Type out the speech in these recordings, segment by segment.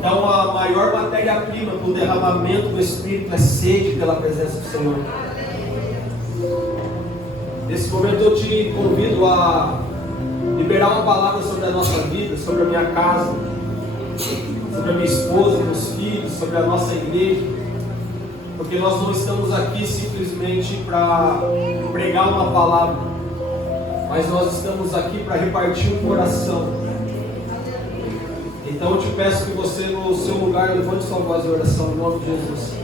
Então a maior matéria-prima para o derramamento do Espírito é sede pela presença do Senhor. Nesse momento eu te convido a liberar uma palavra sobre a nossa vida, sobre a minha casa, sobre a minha esposa, meus filhos, sobre a nossa igreja. Porque nós não estamos aqui simplesmente para pregar uma palavra, mas nós estamos aqui para repartir um coração. Então eu te peço que você, no seu lugar, levante sua voz de oração em nome de Jesus.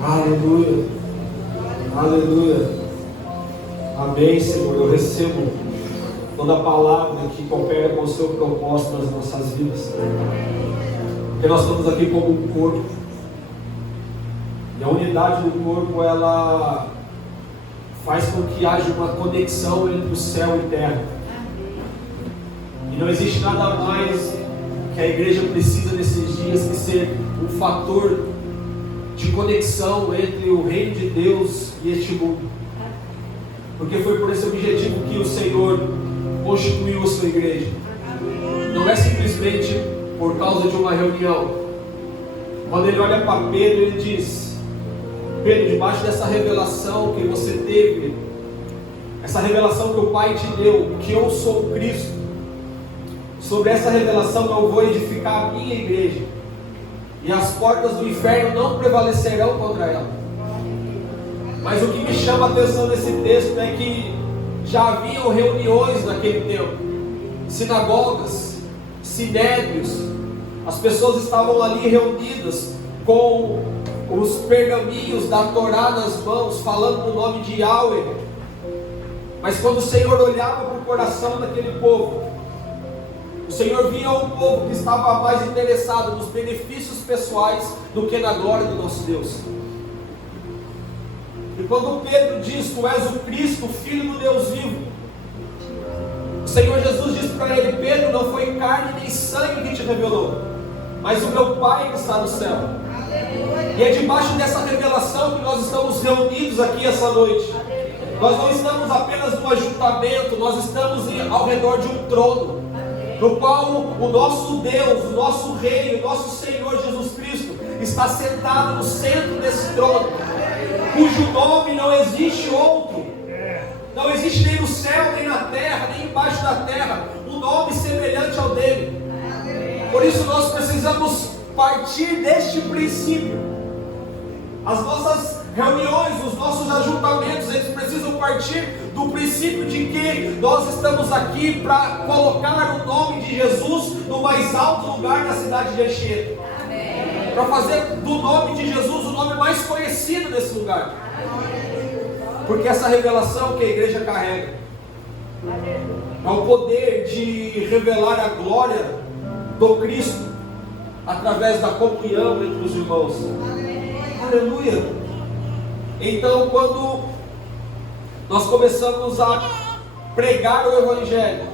Aleluia, aleluia, amém, Senhor. Eu recebo toda a palavra que coopera com o seu propósito nas nossas vidas, porque nós estamos aqui como um corpo, e a unidade do corpo, ela faz com que haja uma conexão entre o céu e terra, e não existe nada mais que a igreja precisa nesses dias que ser um fator de conexão entre o reino de Deus e este mundo, porque foi por esse objetivo que o Senhor constituiu a sua igreja. Não é simplesmente por causa de uma reunião. Quando ele olha para Pedro, ele diz: Pedro, debaixo dessa revelação que você teve, essa revelação que o Pai te deu, que eu sou o Cristo, sobre essa revelação eu vou edificar a minha igreja, e as portas do inferno não prevalecerão contra ela. Mas o que me chama a atenção nesse texto é que já haviam reuniões naquele tempo, sinagogas, sinédrios. As pessoas estavam ali reunidas com os pergaminhos da Torá nas mãos, falando no nome de Yahweh. Mas quando o Senhor olhava para o coração daquele povo, o Senhor via um povo que estava mais interessado nos benefícios pessoais do que na glória do nosso Deus. E quando Pedro diz: Tu és o Cristo, o Filho do Deus vivo, o Senhor Jesus diz para ele: Pedro, não foi carne nem sangue que te revelou, mas o meu Pai que está no céu. E é debaixo dessa revelação que nós estamos reunidos aqui essa noite. Nós não estamos apenas num ajuntamento, nós estamos ao redor de um trono, no qual o nosso Deus, o nosso Rei, o nosso Senhor Jesus Cristo está sentado no centro desse trono, cujo nome não existe outro, não existe nem no céu, nem na terra, nem embaixo da terra, um nome semelhante ao dele. Por isso nós precisamos partir deste princípio. As nossas reuniões, os nossos ajuntamentos, eles precisam partir do princípio de que nós estamos aqui para colocar o nome de Jesus no mais alto lugar da cidade de Anchieta, para fazer do nome de Jesus o nome mais conhecido desse lugar, porque essa revelação que a igreja carrega é o poder de revelar a glória do Cristo através da comunhão entre os irmãos. Aleluia. Então, quando nós começamos a pregar o Evangelho,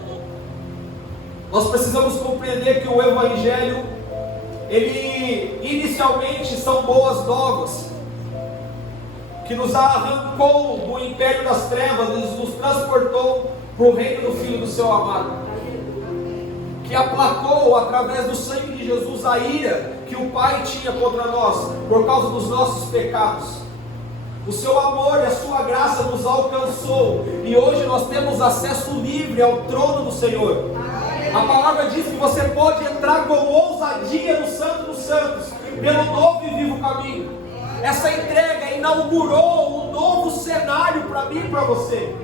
nós precisamos compreender que o Evangelho, ele inicialmente são boas novas, que nos arrancou do império das trevas, nos transportou para o reino do Filho do seu amado, que aplacou através do sangue de Jesus a ira que o Pai tinha contra nós, por causa dos nossos pecados. O seu amor e a sua graça nos alcançou, e hoje nós temos acesso livre ao trono do Senhor. A palavra diz que você pode entrar com ousadia no Santo dos Santos, pelo novo e vivo caminho. Essa entrega inaugurou um novo cenário para mim e para você.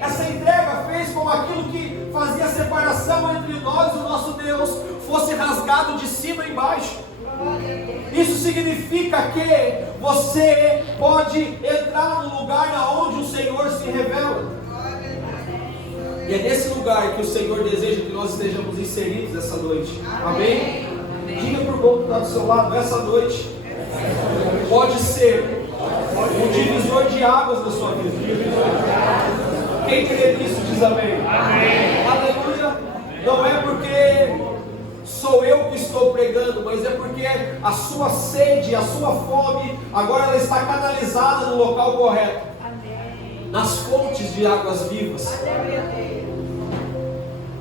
Essa entrega fez com aquilo que fazia separação entre nós e o nosso Deus fosse rasgado de cima e embaixo. Isso significa que você pode entrar no lugar onde o Senhor se revela. E é nesse lugar que o Senhor deseja que nós estejamos inseridos essa noite. Amém? Diga para o irmão que está do seu lado, essa noite pode ser um divisor de águas na sua vida. Quem crê nisso diz amém. Amém. Aleluia. Não é porque sou eu que estou pregando, mas é porque a sua sede, a sua fome, agora ela está canalizada no local correto. Nas fontes de águas vivas.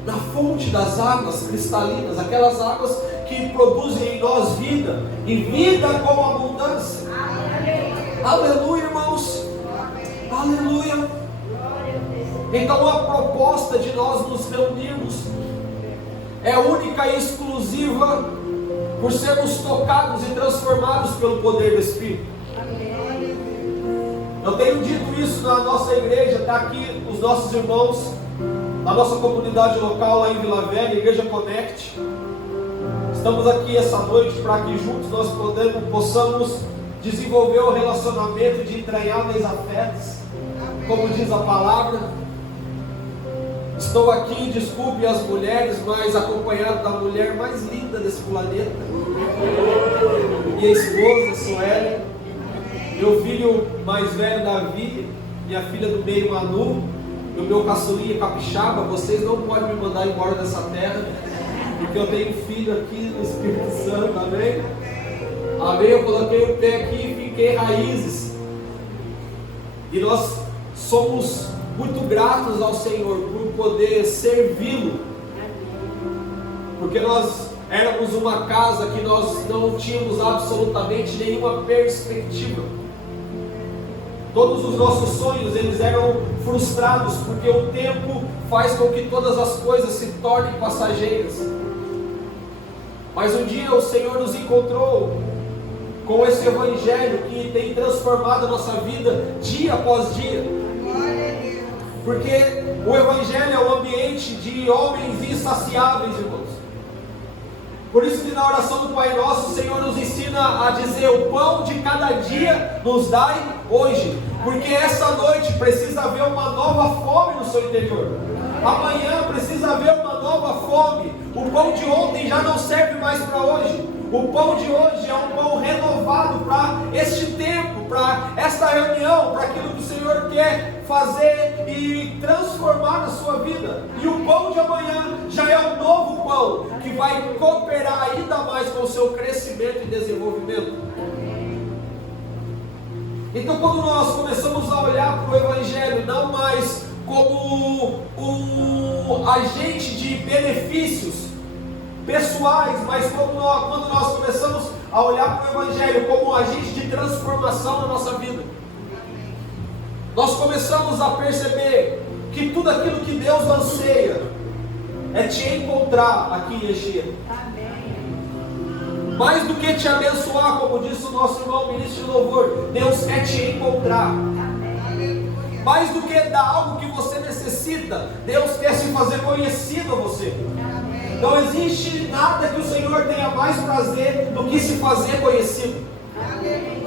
Na fonte das águas cristalinas, aquelas águas que produzem em nós vida, e vida com abundância. Aleluia, irmãos. Aleluia. Então a proposta de nós nos reunirmos é única e exclusiva por sermos tocados e transformados pelo poder do Espírito. Eu tenho dito isso na nossa igreja, está aqui os nossos irmãos, na nossa comunidade local lá em Vila Velha, Igreja Connect. Estamos aqui essa noite para que juntos nós possamos desenvolver o relacionamento de entranháveis afetos, como diz a palavra. Estou aqui, desculpe as mulheres, mas acompanhado da mulher mais linda desse planeta, minha esposa Sueli, meu filho mais velho Davi, minha filha do meio Manu, e o meu caçulinha Capixaba. Vocês não podem me mandar embora dessa terra, porque eu tenho filho aqui no Espírito Santo, amém? Amém, eu coloquei o pé aqui e fiquei raízes, e nós somos muito gratos ao Senhor por poder servi-lo, porque nós éramos uma casa que nós não tínhamos absolutamente nenhuma perspectiva. Todos os nossos sonhos, eles eram frustrados, porque o tempo faz com que todas as coisas se tornem passageiras. Mas um dia o Senhor nos encontrou com esse Evangelho que tem transformado a nossa vida dia após dia. Porque o Evangelho é um ambiente de homens insaciáveis, irmãos. Por isso que na oração do Pai Nosso, o Senhor nos ensina a dizer: o pão de cada dia nos dai hoje. Porque essa noite precisa haver uma nova fome no seu interior. Amanhã precisa haver uma nova fome. O pão de ontem já não serve mais para hoje. O pão de hoje é um pão renovado para este tempo, para esta reunião, para aquilo que o Senhor quer fazer e transformar na sua vida. E o pão de amanhã já é um novo pão que vai cooperar ainda mais com o seu crescimento e desenvolvimento. Então, quando nós começamos a olhar para o Evangelho não mais como um agente de benefícios pessoais, mas quando nós começamos a olhar para o Evangelho como um agente de transformação na nossa vida, nós começamos a perceber que tudo aquilo que Deus anseia é te encontrar aqui em Eixia. Mais do que te abençoar, como disse o nosso irmão ministro de louvor, Deus quer te encontrar. Mais do que dar algo que você necessita, Deus quer se fazer conhecido a você. Não existe nada que o Senhor tenha mais prazer do que se fazer conhecido.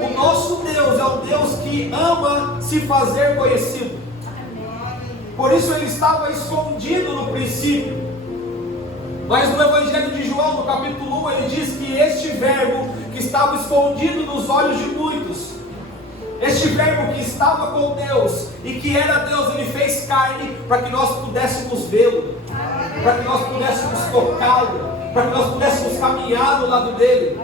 O nosso Deus é um Deus que ama se fazer conhecido. Por isso ele estava escondido no princípio. Mas no Evangelho de João, no capítulo 1, ele diz que este verbo que estava escondido nos olhos de muitos, este verbo que estava com Deus e que era Deus, ele fez carne para que nós pudéssemos vê-lo, para que nós pudéssemos tocá-lo, para que nós pudéssemos caminhar do lado dele.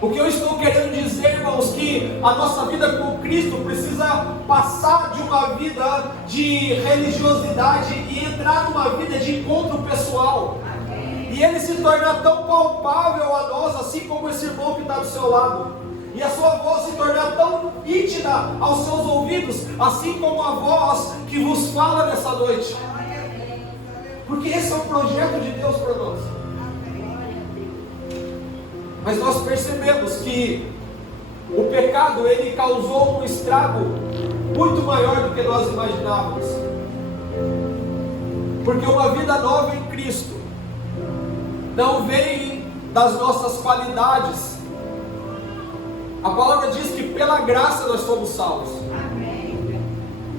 O que eu estou querendo dizer, irmãos, que a nossa vida com Cristo precisa passar de uma vida de religiosidade e entrar numa vida de encontro pessoal. E ele se tornar tão palpável a nós, assim como esse irmão que está do seu lado. E a sua voz se tornar tão nítida aos seus ouvidos, assim como a voz que vos fala nessa noite. Porque esse é o projeto de Deus para nós. Mas nós percebemos que o pecado, ele causou um estrago muito maior do que nós imaginávamos. Porque uma vida nova em Cristo não vem das nossas qualidades. A palavra diz que pela graça nós somos salvos.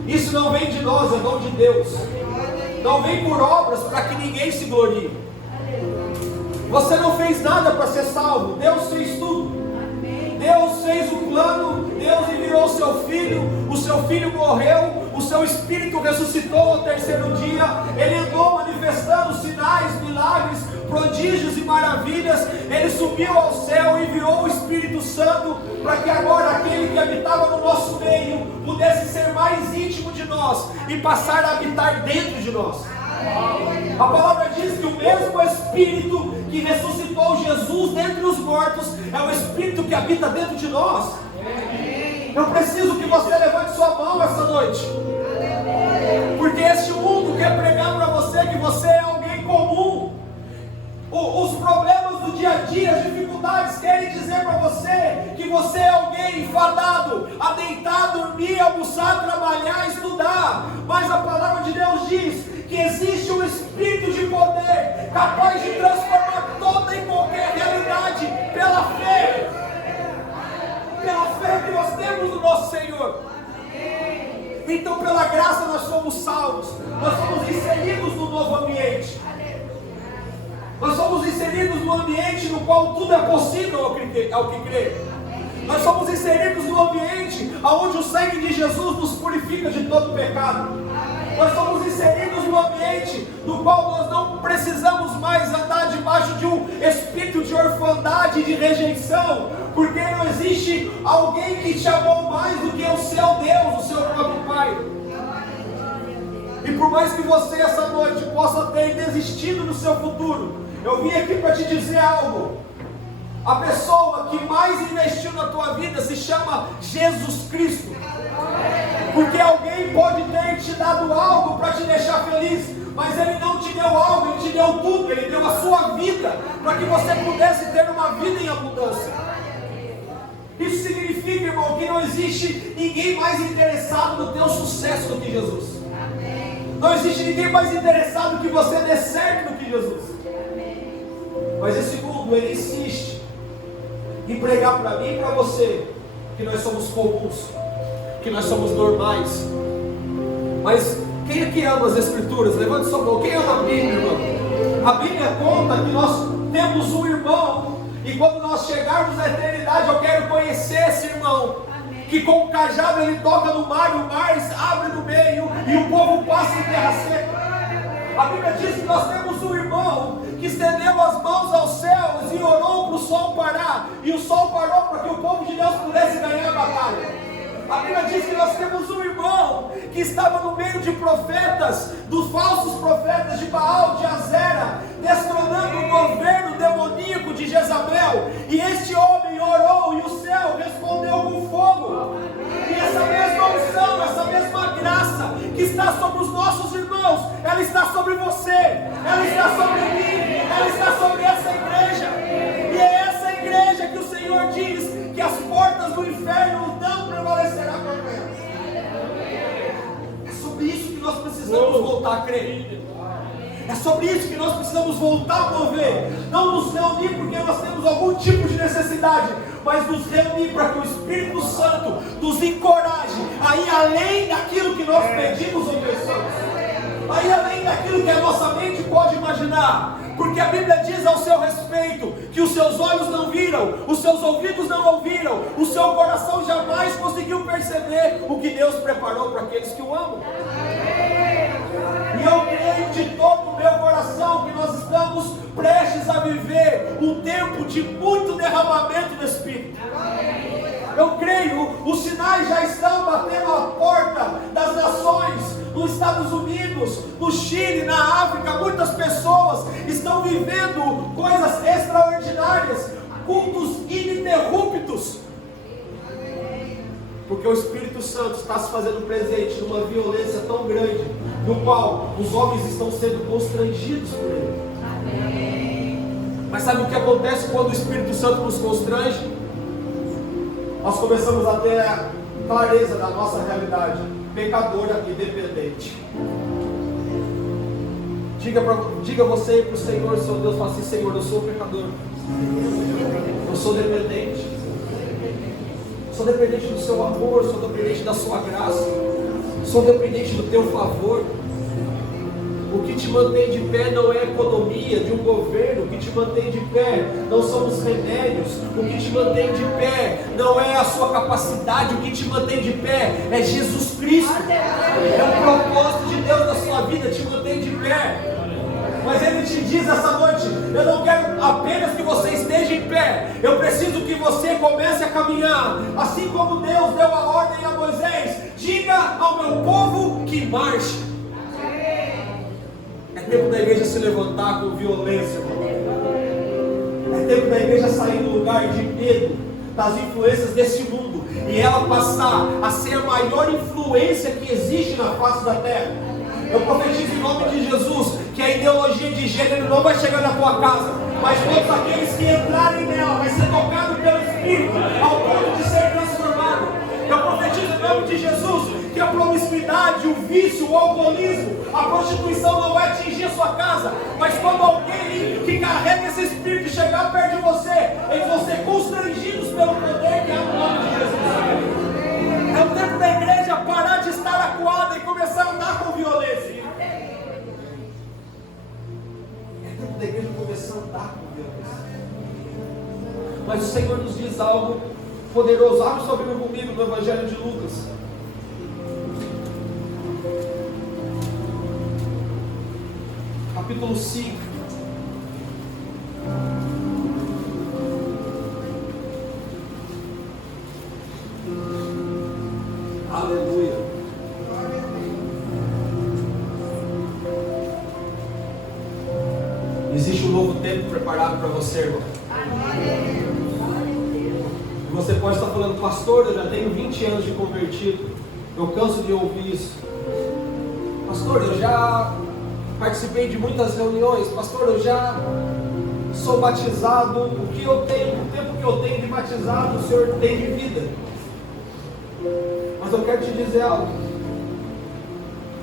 Isso não vem de nós, é dom de Deus. não vem por obras para que ninguém se glorie. Você não fez nada para ser salvo, Deus fez tudo. Deus fez o plano, Deus enviou o seu filho morreu, o seu espírito ressuscitou ao terceiro dia, ele andou manifestando sinais, milagres, prodígios e maravilhas, ele subiu ao céu e enviou o Espírito Santo para que agora aquele que habitava no nosso meio pudesse ser mais íntimo de nós e passar a habitar dentro de nós. A palavra diz que o mesmo Espírito que ressuscitou Jesus dentre os mortos é o Espírito que habita dentro de nós. Eu preciso que você levante sua mão essa noite, porque este mundo quer pregar para você que você é alguém comum. Os problemas do dia a dia, as dificuldades querem dizer para você que você é alguém fadado a deitar, dormir, almoçar, trabalhar, estudar. Mas a palavra de Deus diz que existe um Espírito de poder capaz de transformar toda e qualquer realidade pela fé que nós temos no nosso Senhor. Então, pela graça nós somos salvos, nós somos inseridos no novo ambiente. Nós somos inseridos no ambiente no qual tudo é possível ao que crê. Nós somos inseridos no ambiente onde o sangue de Jesus nos purifica de todo pecado. Nós somos inseridos no ambiente no qual nós não precisamos mais andar debaixo de um espírito de orfandade e de rejeição, porque não existe alguém que te amou mais do que o seu Deus, o seu próprio Pai. E por mais que você essa noite possa ter desistido do seu futuro, eu vim aqui para te dizer algo. A pessoa que mais investiu na tua vida se chama Jesus Cristo. Porque alguém pode ter te dado algo para te deixar feliz, mas Ele não te deu algo, Ele te deu tudo. Ele deu a sua vida para que você pudesse ter uma vida em abundância. Isso significa, irmão, que não existe ninguém mais interessado no teu sucesso do que Jesus. Não existe ninguém mais interessado que você dê certo do que Jesus. Mas esse mundo, ele insiste em pregar para mim e para você que nós somos comuns, que nós somos normais. Mas quem é que ama as Escrituras? Levante sua mão. Quem ama a Bíblia, irmão? A Bíblia conta que nós temos um irmão, e quando nós chegarmos na eternidade, eu quero conhecer esse irmão, que com o cajado ele toca no mar, o mar abre no meio e o povo passa em terra seca. A Bíblia diz que nós temos um irmão que estendeu as mãos aos céus e orou para o sol parar, e o sol parou para que o povo de Deus pudesse ganhar a batalha. A Bíblia diz que nós temos um irmão que estava no meio de profetas, dos falsos profetas de Baal, de Azera, destronando o governo demoníaco de Jezabel, e este homem orou e o céu respondeu com fogo. E essa mesma unção, essa mesma graça que está sobre os nossos irmãos, ela está sobre você, ela está sobre mim, ela está sobre essa igreja. E é essa igreja que o Senhor diz que as portas do inferno não prevalecerá contra ela. É sobre isso que nós precisamos voltar a crer. É sobre isso que nós precisamos voltar a mover. Não nos reunir porque nós temos algum tipo de necessidade, mas nos reunir para que o Espírito Santo nos encoraje a ir além daquilo que nós pedimos ou pensamos, a ir além daquilo que a nossa mente pode imaginar. Porque a Bíblia diz ao seu respeito que os seus olhos não viram, os seus ouvidos não ouviram, o seu coração jamais conseguiu perceber o que Deus preparou para aqueles que o amam. E eu creio de todo o meu coração que nós estamos prestes a viver um tempo de muito derramamento do Espírito. Eu creio, os sinais já estão batendo a porta das nações. Nos Estados Unidos, no Chile, na África, muitas pessoas estão vivendo coisas extraordinárias, cultos ininterruptos, porque o Espírito Santo está se fazendo presente numa violência tão grande, no qual os homens estão sendo constrangidos por ele. Mas sabe o que acontece quando o Espírito Santo nos constrange? Nós começamos a ter a clareza da nossa realidade, pecadora e dependente. Diga você para o Senhor, seu Deus, fala assim: Senhor, eu sou pecador, eu sou dependente, sou dependente do seu amor, sou dependente da sua graça, sou dependente do teu favor. O que te mantém de pé não é a economia de um governo, o que te mantém de pé não são os remédios, o que te mantém de pé não é a sua capacidade, o que te mantém de pé é Jesus Cristo, é o propósito de Deus na sua vida, te mantém de pé. Mas Ele te diz essa noite: eu não quero apenas que você esteja em pé, eu preciso que você comece a caminhar, assim como Deus deu a ordem a Moisés: diga ao meu povo que marche. É tempo da igreja se levantar com violência, irmão. É tempo da igreja sair do lugar de medo das influências desse mundo e ela passar a ser a maior influência que existe na face da terra. Eu profetizo em nome de Jesus que a ideologia de gênero não vai chegar na tua casa, mas todos aqueles que entrarem nela vai ser tocado pelo Espírito ao ponto de ser transformado. Eu profetizo em nome de Jesus que a promiscuidade, o vício, o alcoolismo, a prostituição não vai atingir a sua casa, mas quando alguém que carrega esse espírito chegar perto de você, eles vão ser constrangidos pelo poder que há no nome de Jesus. É o tempo da igreja parar de estar acuada e começar a andar com violência. É tempo da igreja começar a andar com violência. Mas o Senhor nos diz algo poderoso. Abre sua Bíblia comigo no Evangelho de Lucas. Capítulo 5. Aleluia. Existe um novo tempo preparado para você, irmão. E você pode estar falando: pastor, eu já tenho 20 anos de convertido, eu canso de ouvir isso. Pastor, eu já participei de muitas reuniões. Pastor, eu já sou batizado. O que eu tenho, o tempo que eu tenho de batizado, o Senhor tem de vida. Mas eu quero te dizer algo.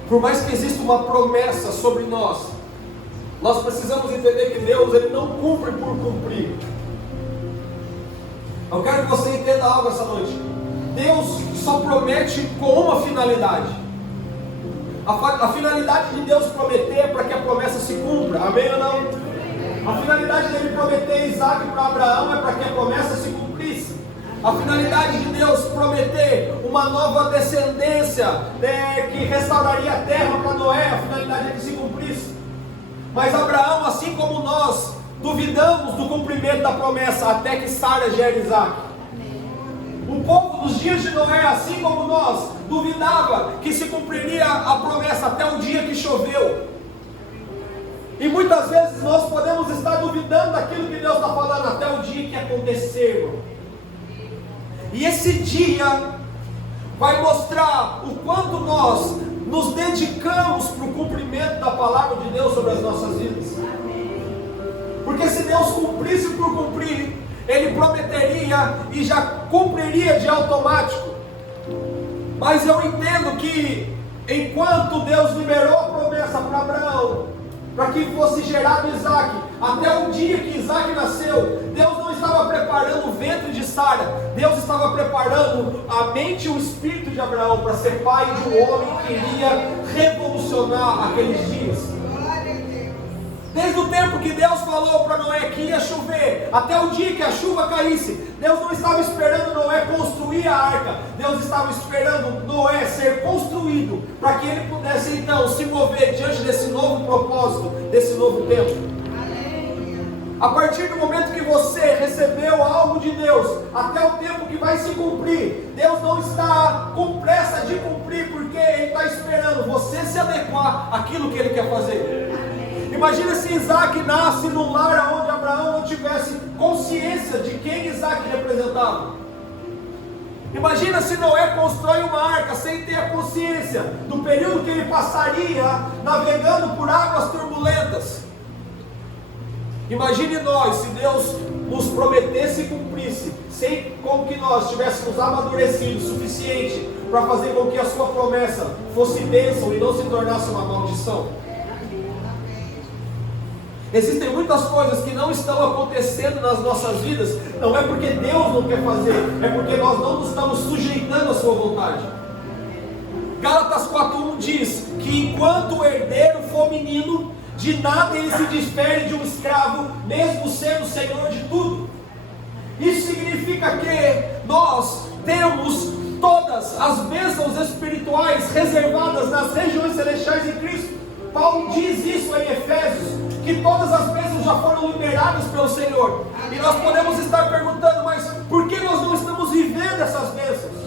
Por mais que exista uma promessa sobre nós precisamos entender que Deus, Ele não cumpre por cumprir. Eu quero que você entenda algo essa noite. Deus só promete com uma finalidade. A finalidade de Deus prometer é para que a promessa se cumpra. Amém ou não? A finalidade dele prometer Isaac para Abraão é para que a promessa se cumprisse. A finalidade de Deus prometer uma nova descendência que restauraria a terra para Noé, a finalidade é que se cumprisse. Mas Abraão, assim como nós, duvidamos do cumprimento da promessa até que Sara gere Isaac. O povo dos dias de Noé, assim como nós, duvidava que se cumpriria a promessa até o dia que choveu. E muitas vezes nós podemos estar duvidando daquilo que Deus está falando até o dia que acontecer, irmão. E esse dia vai mostrar o quanto nós nos dedicamos para o cumprimento da palavra de Deus sobre as nossas vidas. Porque se Deus cumprisse por cumprir, Ele prometeria e já cumpriria de automático. Mas eu entendo que enquanto Deus liberou a promessa para Abraão, para que fosse gerado Isaac, até o dia que Isaac nasceu, Deus não estava preparando o ventre de Sara, Deus estava preparando a mente e o espírito de Abraão para ser pai de um homem que iria revolucionar aqueles dias. Desde o tempo que Deus falou para Noé que ia chover, até o dia que a chuva caísse, Deus não estava esperando Noé construir a arca, Deus estava esperando Noé ser construído, para que ele pudesse então se mover diante desse novo propósito, desse novo tempo. A partir do momento que você recebeu algo de Deus, até o tempo que vai se cumprir, Deus não está com pressa de cumprir, porque Ele está esperando você se adequar àquilo que Ele quer fazer. Imagina se Isaac nasce num lar onde Abraão não tivesse consciência de quem Isaac representava. Imagina se Noé constrói uma arca sem ter a consciência do período que ele passaria navegando por águas turbulentas. Imagine nós, se Deus nos prometesse e cumprisse, sem com que nós tivéssemos amadurecido o suficiente para fazer com que a sua promessa fosse bênção e não se tornasse uma maldição. Existem muitas coisas que não estão acontecendo nas nossas vidas, não é porque Deus não quer fazer, é porque nós não nos estamos sujeitando à sua vontade. Gálatas 4:1 diz que enquanto o herdeiro for o menino, de nada ele se difere de um escravo, mesmo sendo senhor de tudo. Isso significa que nós temos todas as bênçãos espirituais reservadas nas regiões celestiais em Cristo. Paulo diz isso em Efésios, que todas as bênçãos já foram liberadas pelo Senhor. E nós podemos estar perguntando, mas por que nós não estamos vivendo essas bênçãos?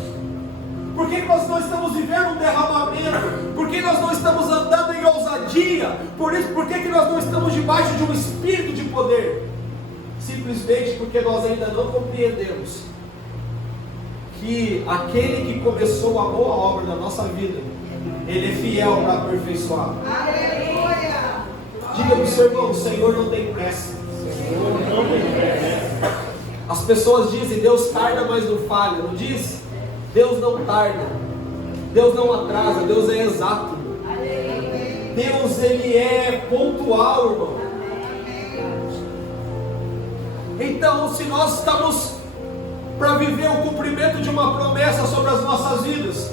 Por que nós não estamos vivendo um derramamento? Por que nós não estamos andando em ousadia? Por que nós não estamos debaixo de um espírito de poder? Simplesmente porque nós ainda não compreendemos que aquele que começou a boa obra na nossa vida, Ele é fiel para aperfeiçoar. Aleluia! Diga para o seu irmão: o Senhor não tem pressa. As pessoas dizem: Deus tarda, mas não falha. Não diz? Deus não tarda, Deus não atrasa, Deus é exato. Deus, Ele é pontual, irmão. Então, se nós estamos para viver o cumprimento de uma promessa sobre as nossas vidas,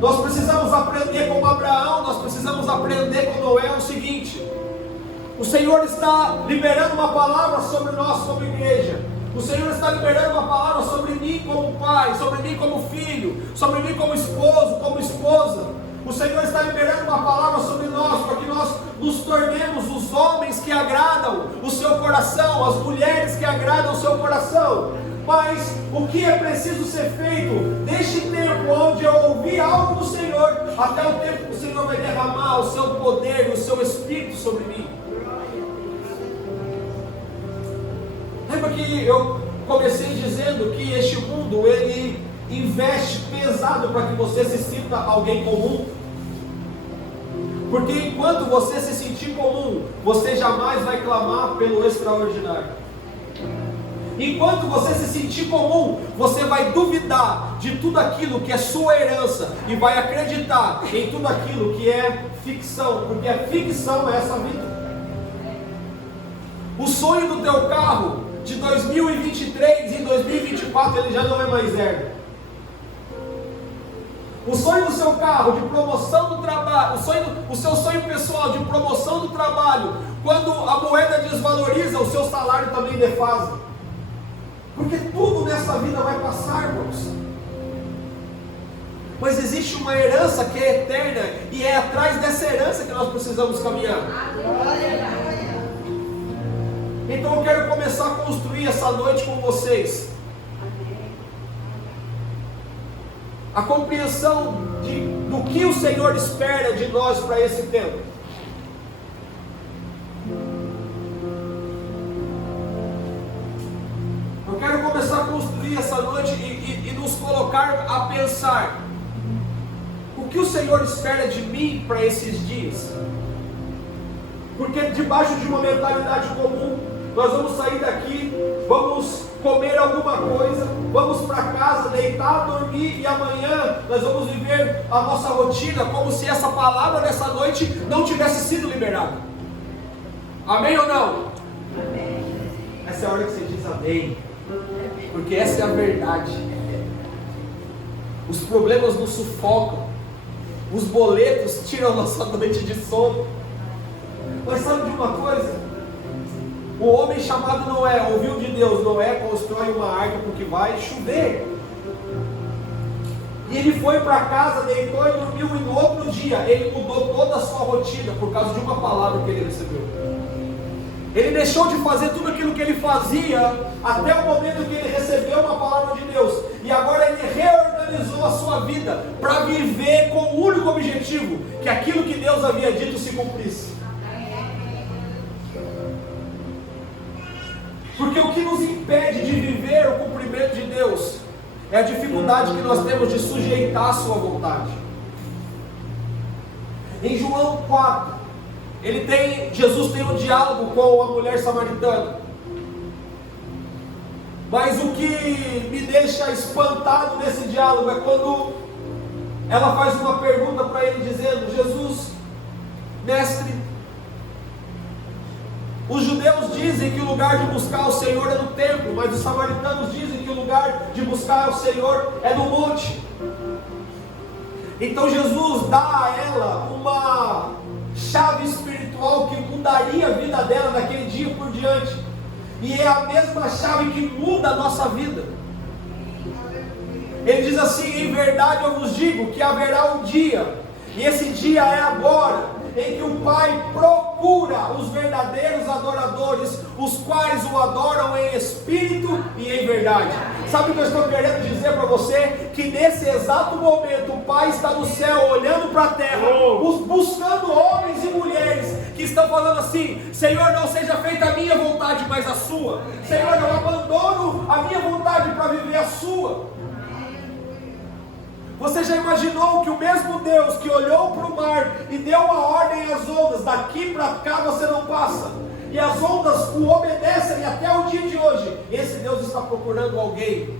nós precisamos aprender com Abraão, nós precisamos aprender com Noé o seguinte: o Senhor está liberando uma palavra sobre nós como igreja. O Senhor está liberando uma palavra sobre mim como pai, sobre mim como filho, sobre mim como esposo, como esposa. O Senhor está liberando uma palavra sobre nós, para que nós nos tornemos os homens que agradam o seu coração, as mulheres que agradam o seu coração. Mas o que é preciso ser feito? Neste tempo onde eu ouvi algo do Senhor, até o tempo que o Senhor vai derramar o seu poder, o seu Espírito sobre mim. Lembra que eu comecei dizendo que este mundo, ele investe pesado para que você se sinta alguém comum? Porque enquanto você se sentir comum, você jamais vai clamar pelo extraordinário. Enquanto você se sentir comum, você vai duvidar de tudo aquilo que é sua herança e vai acreditar em tudo aquilo que é ficção, porque a ficção é essa vida. O sonho do teu carro de 2023 e 2024 ele já não é mais zero. O sonho do seu carro de promoção do trabalho, o seu sonho pessoal de promoção do trabalho, quando a moeda desvaloriza, o seu salário também defasa. Porque tudo nessa vida vai passar, irmãos. Mas existe uma herança que é eterna, e é atrás dessa herança que nós precisamos caminhar. Então eu quero começar a construir essa noite com vocês a compreensão do que o Senhor espera de nós para esse tempo. Eu quero começar a construir essa noite e nos colocar a pensar o que o Senhor espera de mim para esses dias. Porque debaixo de uma mentalidade comum, nós vamos sair daqui, vamos comer alguma coisa, vamos para casa, deitar, dormir, e amanhã nós vamos viver a nossa rotina como se essa palavra dessa noite não tivesse sido liberada. Amém ou não? Amém. Essa é a hora que você diz amém, porque essa é a verdade. Os problemas nos sufocam, os boletos tiram nossa noite de sono. Mas sabe de uma coisa? O homem chamado Noé ouviu de Deus: Noé, constrói uma arca porque vai chover. E ele foi para casa, deitou e dormiu, e no outro dia ele mudou toda a sua rotina por causa de uma palavra que ele recebeu. Ele deixou de fazer tudo aquilo que ele fazia até o momento que ele recebeu uma palavra de Deus, e agora ele reorganizou a sua vida para viver com o único objetivo: que aquilo que Deus havia dito se cumprisse. Porque o que nos impede de viver o cumprimento de Deus é a dificuldade que nós temos de sujeitar a sua vontade. Em João 4, Jesus tem um diálogo com a mulher samaritana. Mas o que me deixa espantado nesse diálogo é quando ela faz uma pergunta para ele, dizendo: Jesus, mestre, os judeus dizem que o lugar de buscar o Senhor é no templo, mas os samaritanos dizem que o lugar de buscar o Senhor é no monte. Então Jesus dá a ela uma chave espiritual espiritual que mudaria a vida dela daquele dia por diante. E é a mesma chave que muda a nossa vida. Ele diz assim: em verdade eu vos digo que haverá um dia, e esse dia é agora, em que o Pai procura os verdadeiros adoradores, os quais o adoram em espírito e em verdade. Sabe o que eu estou querendo dizer para você? Que nesse exato momento o Pai está no céu, olhando para a terra, buscando homens e mulheres que estão falando assim: Senhor, não seja feita a minha vontade, mas a sua. Senhor, eu abandono a minha vontade para viver a sua. Você já imaginou que o mesmo Deus que olhou para o mar e deu a ordem às ondas, daqui para cá você não passa, e as ondas o obedecem até o dia de hoje, esse Deus está procurando alguém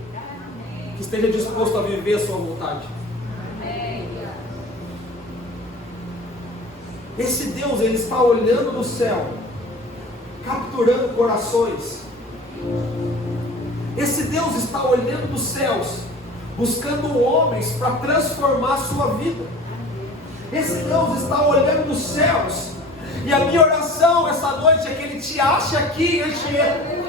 que esteja disposto a viver a sua vontade. Esse Deus, Ele está olhando do céu, capturando corações. Esse Deus está olhando dos céus, buscando homens para transformar a sua vida. Esse Deus está olhando dos céus. E a minha oração essa noite é que Ele te ache aqui, enxerga.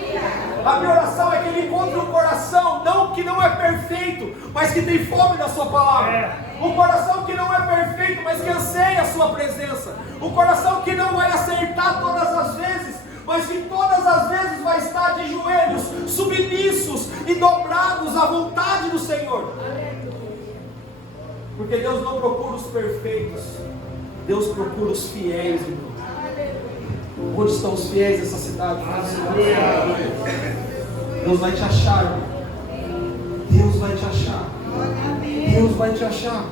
A minha oração é que Ele encontre um coração, não que não é perfeito, mas que tem fome da sua palavra. Um coração que não é perfeito, mas que anseia a sua presença. Um coração que não vai acertar todas as vezes, mas que todas as vezes vai estar de joelhos, submissos e dobrados à vontade do Senhor. Porque Deus não procura os perfeitos, Deus procura os fiéis, irmão. Onde estão os fiéis dessa cidade? Deus vai te achar, irmão. Deus vai te achar. Deus vai te achar.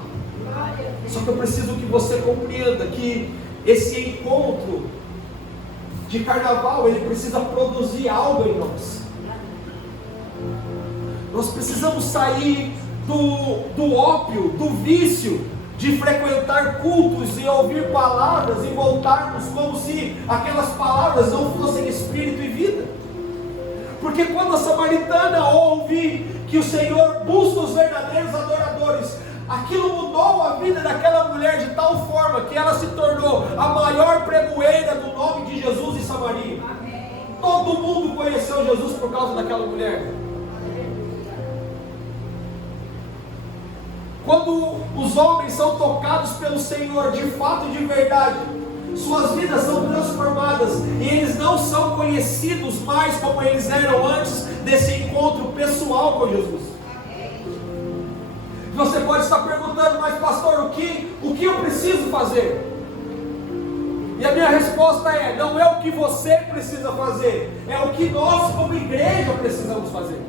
Só que eu preciso que você compreenda que esse encontro de carnaval, ele precisa produzir algo em nós. Nós precisamos sair do ópio, do vício de frequentar cultos e ouvir palavras e voltarmos como se aquelas palavras não fossem espírito e vida. Porque quando a samaritana ouve que o Senhor busca os verdadeiros adoradores, aquilo mudou a vida daquela mulher de tal forma que ela se tornou a maior pregoeira do nome de Jesus em Samaria. Todo mundo conheceu Jesus por causa daquela mulher. Quando os homens são tocados pelo Senhor de fato e de verdade, suas vidas são transformadas e eles não são conhecidos mais como eles eram antes desse encontro pessoal com Jesus. Você pode estar perguntando: mas pastor, o que eu preciso fazer? E a minha resposta é: não é o que você precisa fazer, é o que nós como igreja precisamos fazer.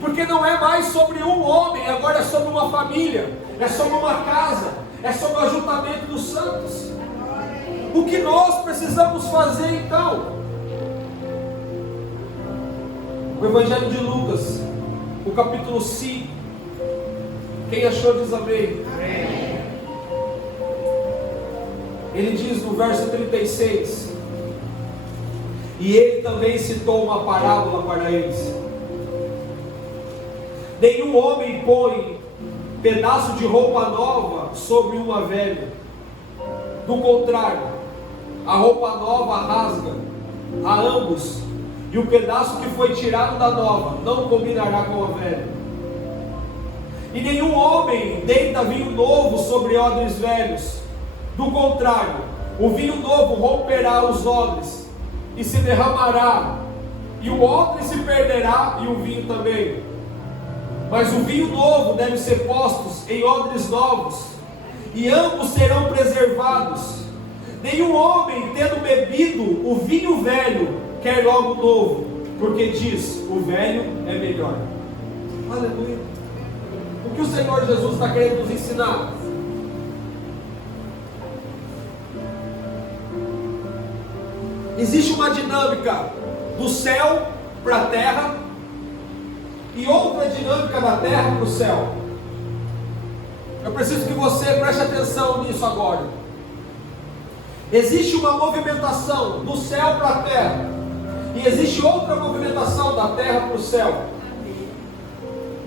Porque não é mais sobre um homem, agora é sobre uma família, é sobre uma casa, é sobre o ajuntamento dos santos. O que nós precisamos fazer então? O Evangelho de Lucas, o capítulo 5, quem achou diz amém. Ele diz no verso 36, e ele também citou uma parábola para eles: nenhum homem põe pedaço de roupa nova sobre uma velha. Do contrário, a roupa nova rasga a ambos, e o pedaço que foi tirado da nova não combinará com a velha. E nenhum homem deita vinho novo sobre odres velhos. Do contrário, o vinho novo romperá os odres e se derramará, e o odre se perderá e o vinho também. Mas o vinho novo deve ser postos em odres novos, e ambos serão preservados. Nenhum homem, tendo bebido o vinho velho, quer logo novo, porque diz: o velho é melhor. Aleluia. O que o Senhor Jesus está querendo nos ensinar? Existe uma dinâmica do céu para a terra e outra dinâmica da terra para o céu. Eu preciso que você preste atenção nisso agora. Existe uma movimentação do céu para a terra e existe outra movimentação da terra para o céu.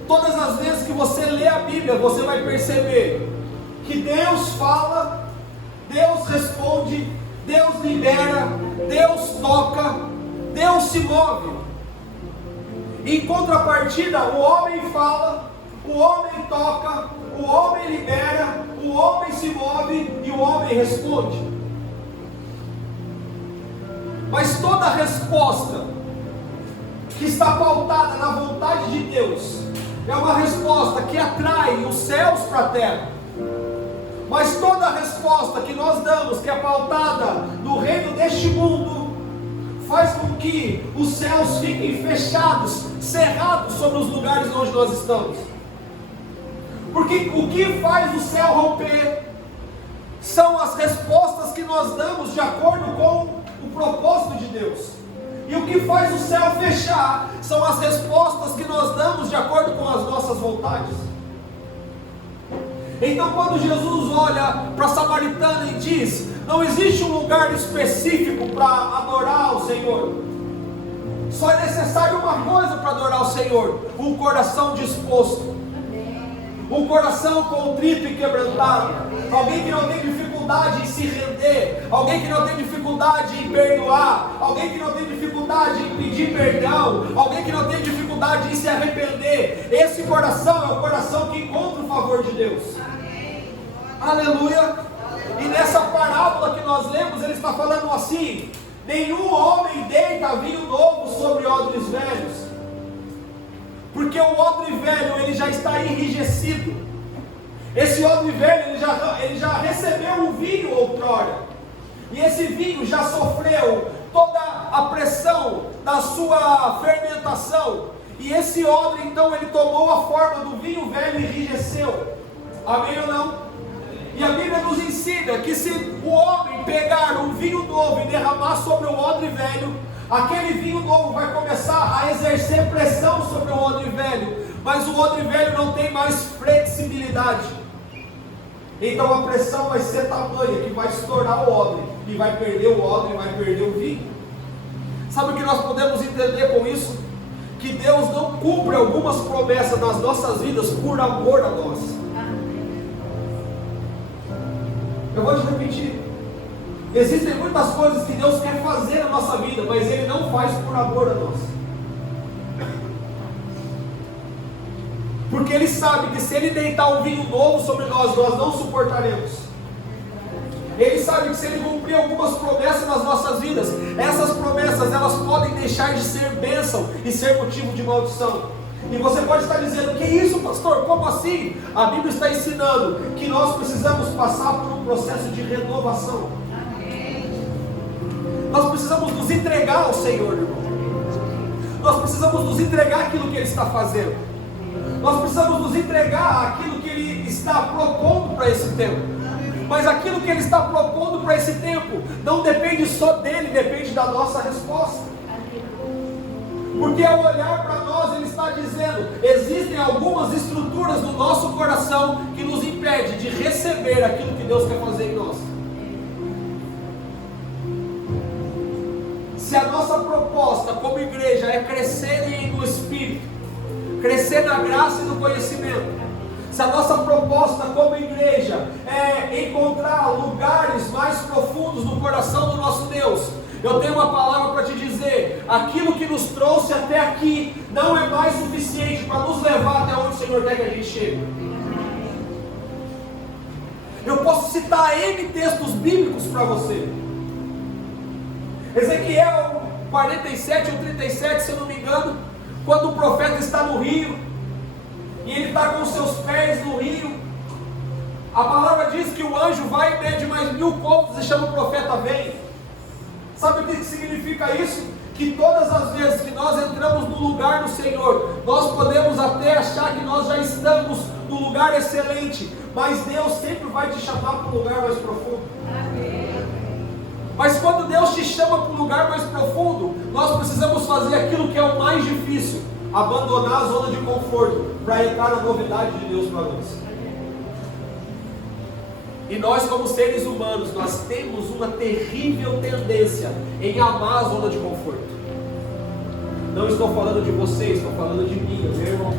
Todas as vezes que você lê a Bíblia, você vai perceber que Deus fala Deus responde, Deus libera, Deus toca, Deus se move. Em contrapartida, o homem fala, o homem toca, o homem libera, o homem se move e o homem responde. Mas toda resposta que está pautada na vontade de Deus é uma resposta que atrai os céus para a terra. Mas toda resposta que nós damos, que é pautada no reino deste mundo, faz com que os céus fiquem fechados, cerrados sobre os lugares onde nós estamos. Porque o que faz o céu romper são as respostas que nós damos de acordo com o propósito de Deus. E o que faz o céu fechar são as respostas que nós damos de acordo com as nossas vontades. Então, quando Jesus olha para a samaritana e diz: não existe um lugar específico para adorar o Senhor, só é necessário uma coisa para adorar o Senhor: um coração disposto, um coração contrito e quebrantado, alguém que não tem dificuldade em se render, alguém que não tem dificuldade em perdoar, alguém que não tem dificuldade em pedir perdão, alguém que não tem dificuldade em se arrepender. Esse coração é o coração que encontra o favor de Deus. Aleluia! E nessa parábola que nós lemos, ele está falando assim: nenhum homem deita vinho novo sobre odres velhos, porque o odre velho ele já está enrijecido. Esse odre velho ele já recebeu o vinho outrora, e esse vinho já sofreu toda a pressão da sua fermentação, e esse odre então ele tomou a forma do vinho velho e enrijeceu. Amém ou não? E a Bíblia nos ensina que se o homem pegar um vinho novo e derramar sobre o odre velho, aquele vinho novo vai começar a exercer pressão sobre o odre velho, mas o odre velho não tem mais flexibilidade. Então a pressão vai ser tamanha que vai estourar o odre, e vai perder o odre, e vai perder o vinho. Sabe o que nós podemos entender com isso? Que Deus não cumpre algumas promessas nas nossas vidas por amor a nós. Eu vou te repetir: existem muitas coisas que Deus quer fazer na nossa vida, mas Ele não faz por amor a nós. Porque Ele sabe que se Ele deitar um vinho novo sobre nós, nós não suportaremos. Ele sabe que se Ele cumprir algumas promessas nas nossas vidas, essas promessas elas podem deixar de ser bênção e ser motivo de maldição. E você pode estar dizendo: que isso, pastor? Como assim? A Bíblia está ensinando que nós precisamos passar por um processo de renovação. Nós precisamos nos entregar ao Senhor, irmão. Nós precisamos nos entregar aquilo que Ele está fazendo. Nós precisamos nos entregar aquilo que Ele está propondo para esse tempo. Mas aquilo que Ele está propondo para esse tempo não depende só dEle, depende da nossa resposta. Porque ao olhar para nós, Ele está dizendo: existem algumas estruturas no nosso coração que nos impedem de receber aquilo que Deus quer fazer em nós. Se a nossa proposta como igreja é crescer no Espírito, crescer na graça e no conhecimento, se a nossa proposta como igreja é encontrar lugares mais profundos no coração do nosso Deus, eu tenho uma palavra para te dizer: aquilo que nos trouxe até aqui não é mais suficiente para nos levar até onde o Senhor quer que a gente chegue. Eu posso citar N textos bíblicos para você. Ezequiel 47 ou 37, se eu não me engano, quando o profeta está no rio, e ele está com seus pés no rio, a palavra diz que o anjo vai e mede mais 1000 côvados e chama o profeta: vem. Sabe o que significa isso? Que todas as vezes que nós entramos no lugar do Senhor, nós podemos até achar que nós já estamos no lugar excelente, mas Deus sempre vai te chamar para um lugar mais profundo. Mas quando Deus te chama para um lugar mais profundo, nós precisamos fazer aquilo que é o mais difícil: abandonar a zona de conforto para entrar na novidade de Deus para nós. E nós, como seres humanos, nós temos uma terrível tendência em amar a zona de conforto. Não estou falando de você, estou falando de mim, meu irmão.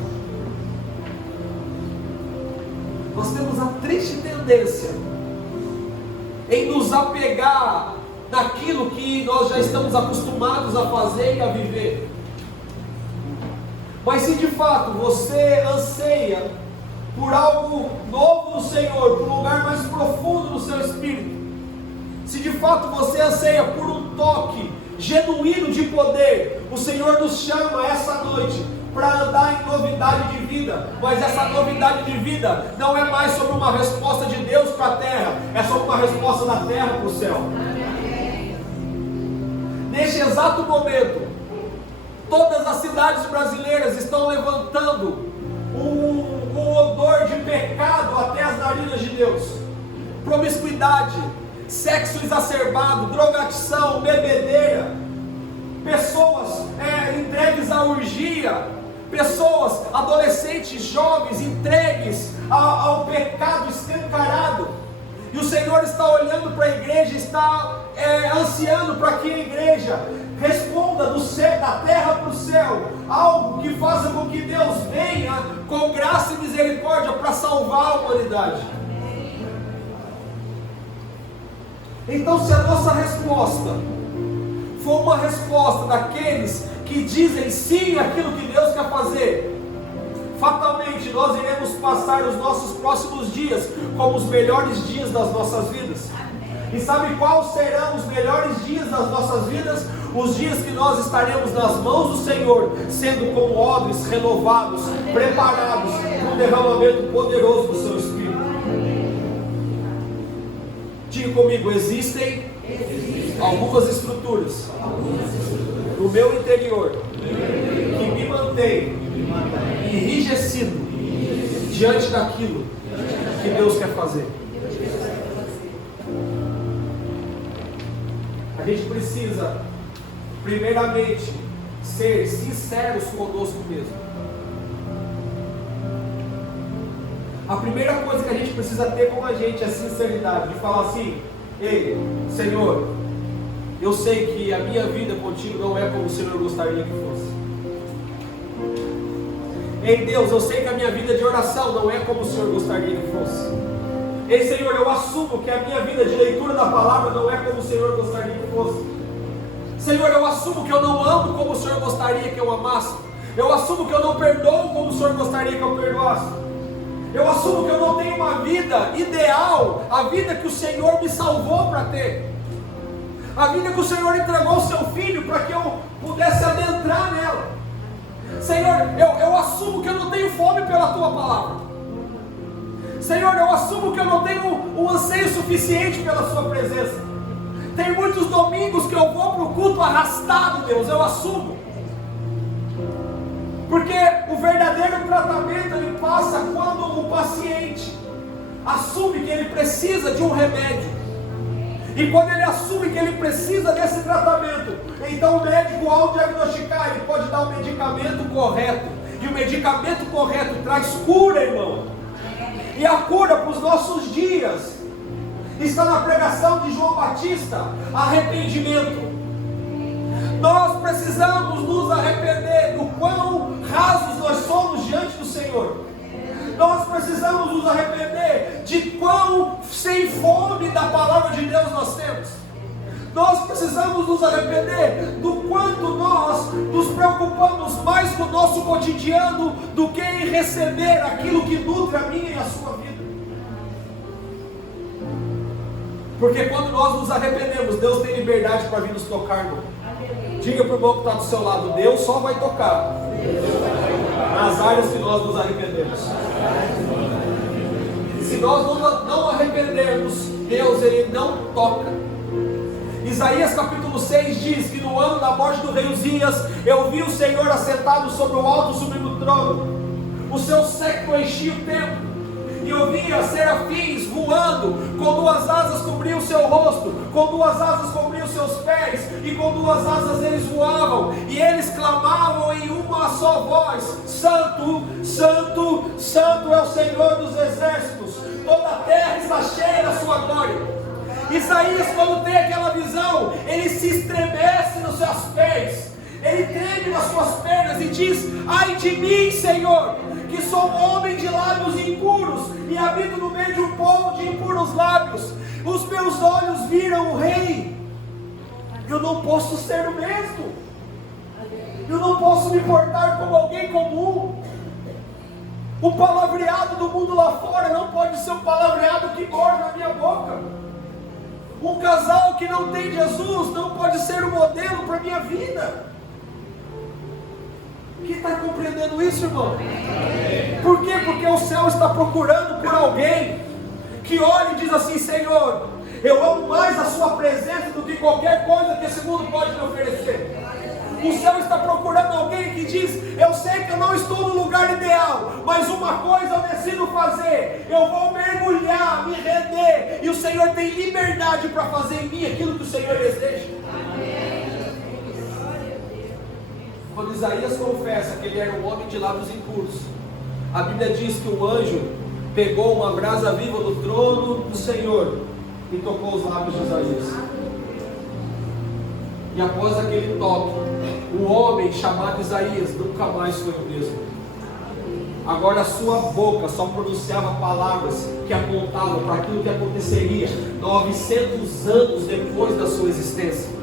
Nós temos a triste tendência em nos apegar naquilo que nós já estamos acostumados a fazer e a viver. Mas se de fato você anseia por algo novo no Senhor, por um lugar mais profundo no seu espírito, se de fato você anseia por um toque genuíno de poder, o Senhor nos chama essa noite para andar em novidade de vida. Mas essa novidade de vida não é mais sobre uma resposta de Deus para a terra, é sobre uma resposta da terra para o céu. Neste exato momento, todas as cidades brasileiras estão levantando um odor de pecado até as narinas de Deus. Promiscuidade, sexo exacerbado, drogadição, bebedeira, pessoas entregues à orgia, pessoas, adolescentes, jovens, entregues ao pecado escancarado. E o Senhor está olhando para a igreja, está ansiando para que a igreja responda do céu, da terra para o céu, algo que faça com que Deus venha com graça e misericórdia para salvar a humanidade. Então, se a nossa resposta for uma resposta daqueles que dizem sim àquilo que Deus quer fazer, fatalmente nós iremos passar os nossos próximos dias como os melhores dias das nossas vidas. E sabe quais serão os melhores dias das nossas vidas? Os dias que nós estaremos nas mãos do Senhor, sendo como odres renovados, preparados para um derramamento poderoso do seu Espírito. Diga comigo, existem algumas estruturas no meu interior que me mantêm enrijecido diante daquilo que Deus quer fazer. A gente precisa, primeiramente, ser sinceros conosco mesmo. A primeira coisa que a gente precisa ter com a gente é sinceridade, de falar assim: ei, Senhor, eu sei que a minha vida contigo não é como o Senhor gostaria que fosse. Ei Deus, eu sei que a minha vida de oração não é como o Senhor gostaria que fosse. Ei Senhor, eu assumo que a minha vida de leitura da palavra não é como o Senhor gostaria que fosse. Senhor, eu assumo que eu não amo como o Senhor gostaria que eu amasse. Eu assumo que eu não perdoo como o Senhor gostaria que eu perdoasse. Eu assumo que eu não tenho uma vida ideal, a vida que o Senhor me salvou para ter, a vida que o Senhor entregou o seu Filho para que eu pudesse adentrar nela. Senhor, eu assumo que eu não tenho fome pela Tua palavra. Senhor, eu assumo que eu não tenho um anseio suficiente pela Sua presença. Tem muitos domingos que eu vou para o culto arrastado, Deus, eu assumo. Porque o verdadeiro tratamento ele passa quando o paciente assume que ele precisa de um remédio. E quando ele assume que ele precisa desse tratamento, então o médico, ao diagnosticar, ele pode dar o medicamento correto. E o medicamento correto traz cura, irmão. E a cura para os nossos dias está na pregação de João Batista: arrependimento. Nós precisamos nos arrepender do quão rasos nós somos diante do Senhor. Nós precisamos nos arrepender de quão sem fome da palavra de Deus nós temos. Nós precisamos nos arrepender do quanto nós nos preocupamos mais com o nosso cotidiano do que em receber aquilo que nutre a minha e a sua vida. Porque quando nós nos arrependemos, Deus tem liberdade para vir nos tocar, irmão. Diga para o irmão que está do seu lado: Deus só vai tocar nas áreas que nós nos arrependemos. Se nós não arrependermos, Deus ele não toca. Isaías capítulo 6 diz que no ano da morte do rei Uzias, eu vi o Senhor assentado sobre o alto sublime trono. O seu séquito enchia o templo. E eu via serafins voando, com duas asas cobriam o seu rosto, com duas asas cobriam os seus pés, e com duas asas eles voavam, e eles clamavam em uma só voz: Santo, Santo, Santo é o Senhor dos exércitos, toda a terra está cheia da sua glória. Isaías, quando tem aquela visão, ele se estremece nos seus pés, ele treme nas suas pernas e diz: ai de mim, Senhor, que sou um homem de lábios impuros e habito no meio de um povo de impuros lábios. os meus olhos viram o Rei. Eu não posso ser o mesmo. Eu não posso me portar como alguém comum. O palavreado do mundo lá fora não pode ser um palavreado que morde na minha boca. Um casal que não tem Jesus não pode ser um modelo para a minha vida. Quem está compreendendo isso, irmão? Por quê? Porque o céu está procurando por alguém que olhe e diz assim: Senhor, eu amo mais a sua presença do que qualquer coisa que esse mundo pode me oferecer. O céu está procurando alguém que diz: eu sei que eu não estou no lugar ideal, mas uma coisa eu decido fazer, eu vou mergulhar, me render, e o Senhor tem liberdade para fazer em mim aquilo que o Senhor deseja. Quando Isaías confessa que ele era um homem de lábios impuros, a Bíblia diz que o anjo pegou uma brasa viva do trono do Senhor e tocou os lábios de Isaías. E após aquele toque, o homem chamado Isaías nunca mais foi o mesmo. Agora a sua boca só pronunciava palavras que apontavam para aquilo que aconteceria 900 anos depois da sua existência.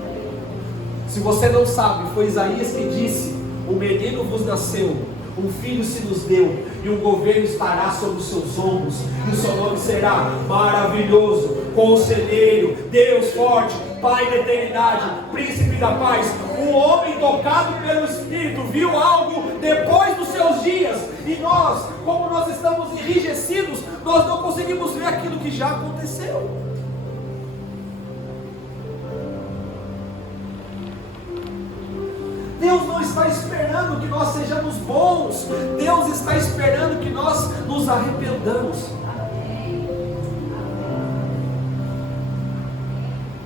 Se você não sabe, foi Isaías que disse: o menino vos nasceu, um filho se nos deu, e o governo estará sobre os seus ombros, e o seu nome será Maravilhoso, Conselheiro, Deus Forte, Pai da Eternidade, Príncipe da Paz. O homem tocado pelo Espírito viu algo depois dos seus dias, e nós, como nós estamos enrijecidos, nós não conseguimos ver aquilo que já aconteceu. Deus não está esperando que nós sejamos bons, Deus está esperando que nós nos arrependamos.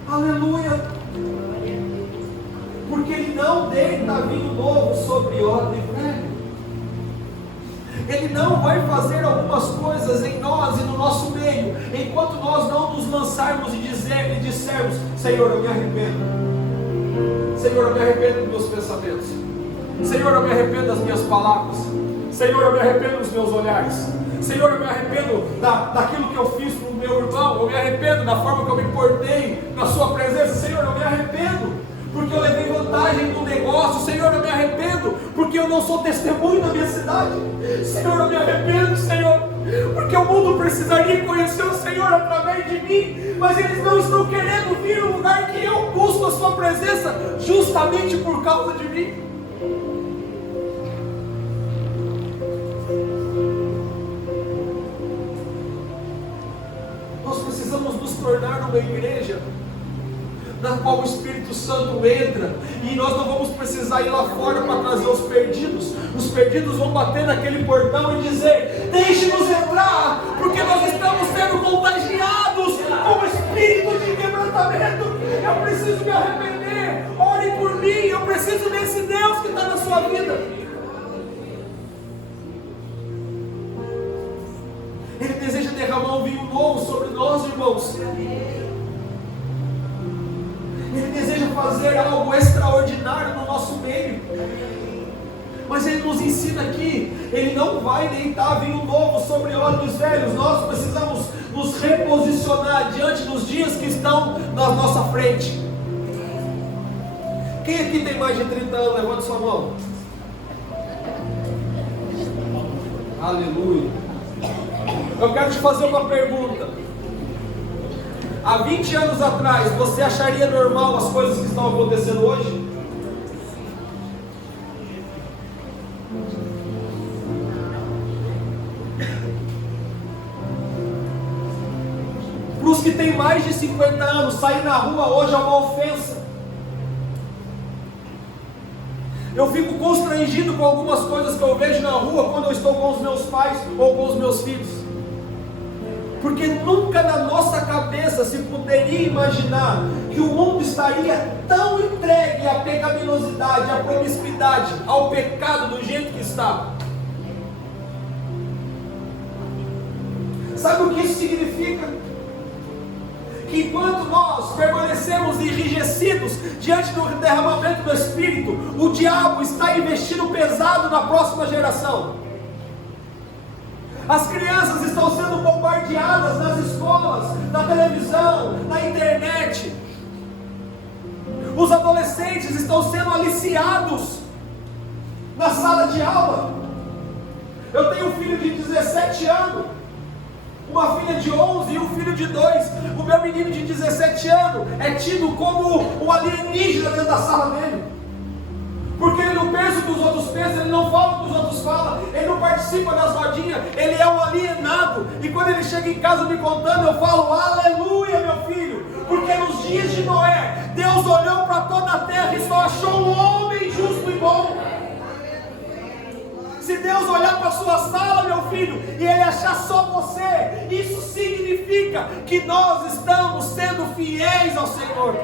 Aleluia! Porque Ele não deita vinho novo sobre odre velho. Ele não vai fazer algumas coisas em nós e no nosso meio, enquanto nós não nos lançarmos e dissermos: Senhor, eu me arrependo. Senhor, eu me arrependo dos meus pensamentos. Senhor, eu me arrependo das minhas palavras. Senhor, eu me arrependo dos meus olhares. Senhor, eu me arrependo daquilo que eu fiz para o meu irmão. Eu me arrependo da forma que eu me portei na sua presença. Senhor, eu me arrependo porque eu levei vantagem no negócio. Senhor, eu me arrependo porque eu não sou testemunho na minha cidade. Senhor, eu me arrependo, Senhor, porque o mundo precisaria conhecer o Senhor através de mim, mas eles não estão querendo vir no lugar que eu busco a sua presença, justamente por causa de mim. Nós precisamos nos tornar uma igreja na qual o Espírito Santo entra, e nós não vamos precisar ir lá fora para trazer os perdidos. Os perdidos vão bater naquele portão e dizer: deixe-nos entrar, porque nós estamos sendo contagiados com o espírito de quebrantamento. Eu preciso me arrepender, ore por mim, eu preciso desse Deus que está na sua vida. Ele deseja derramar um vinho novo sobre nós, irmãos. Ele deseja fazer algo extraordinário no nosso meio, mas Ele nos ensina aqui: Ele não vai deitar vinho novo sobre odres velhos. Nós precisamos nos reposicionar diante dos dias que estão na nossa frente. Quem aqui tem mais de 30 anos? Levante sua mão. Aleluia. Eu quero te fazer uma pergunta. Há 20 anos atrás, você acharia normal as coisas que estão acontecendo hoje? Para os que têm mais de 50 anos, sair na rua hoje é uma ofensa. Eu fico constrangido com algumas coisas que eu vejo na rua quando eu estou com os meus pais ou com os meus filhos. Porque nunca na nossa cabeça se poderia imaginar que o mundo estaria tão entregue à pecaminosidade, à promiscuidade, ao pecado do jeito que está. Sabe o que isso significa? Que enquanto nós permanecemos enrijecidos diante do derramamento do Espírito, o diabo está investindo pesado na próxima geração. As crianças estão sendo bombardeadas nas escolas, na televisão, na internet. Os adolescentes estão sendo aliciados na sala de aula. Eu tenho um filho de 17 anos, uma filha de 11 e um filho de 2. O meu menino de 17 anos é tido como um alienígena dentro da sala dele, porque ele não pensa o que os outros pensam, ele não fala o que os outros falam, ele não participa das rodinhas, ele é um alienado. E quando ele chega em casa me contando, eu falo: aleluia, meu filho, porque nos dias de Noé, Deus olhou para toda a terra e só achou um homem justo e bom. Se Deus olhar para a sua sala, meu filho, e Ele achar só você, isso significa que nós estamos sendo fiéis ao Senhor.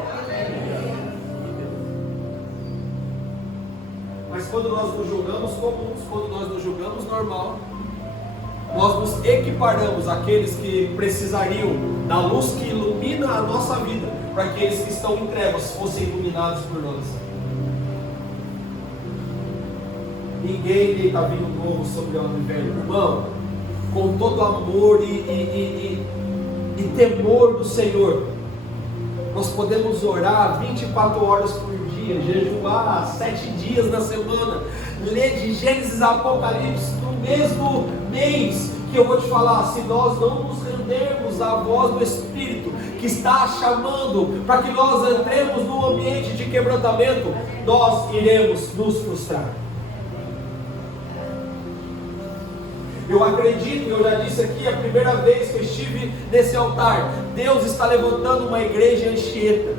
Mas quando nós nos julgamos comuns, quando nós nos julgamos normal, nós nos equiparamos àqueles que precisariam da luz que ilumina a nossa vida, para que aqueles que estão em trevas fossem iluminados por nós. Ninguém deita vinho novo sobre odre velho. Irmão, com todo amor e temor do Senhor, nós podemos orar 24 horas por dia, jejuar 7 dias na semana, ler de Gênesis a Apocalipse no mesmo mês, que eu vou te falar, se nós não nos rendermos à voz do Espírito, que está chamando para que nós entremos num ambiente de quebrantamento, nós iremos nos frustrar. Eu acredito, eu já disse aqui, a primeira vez que eu estive nesse altar, Deus está levantando uma igreja Anchieta.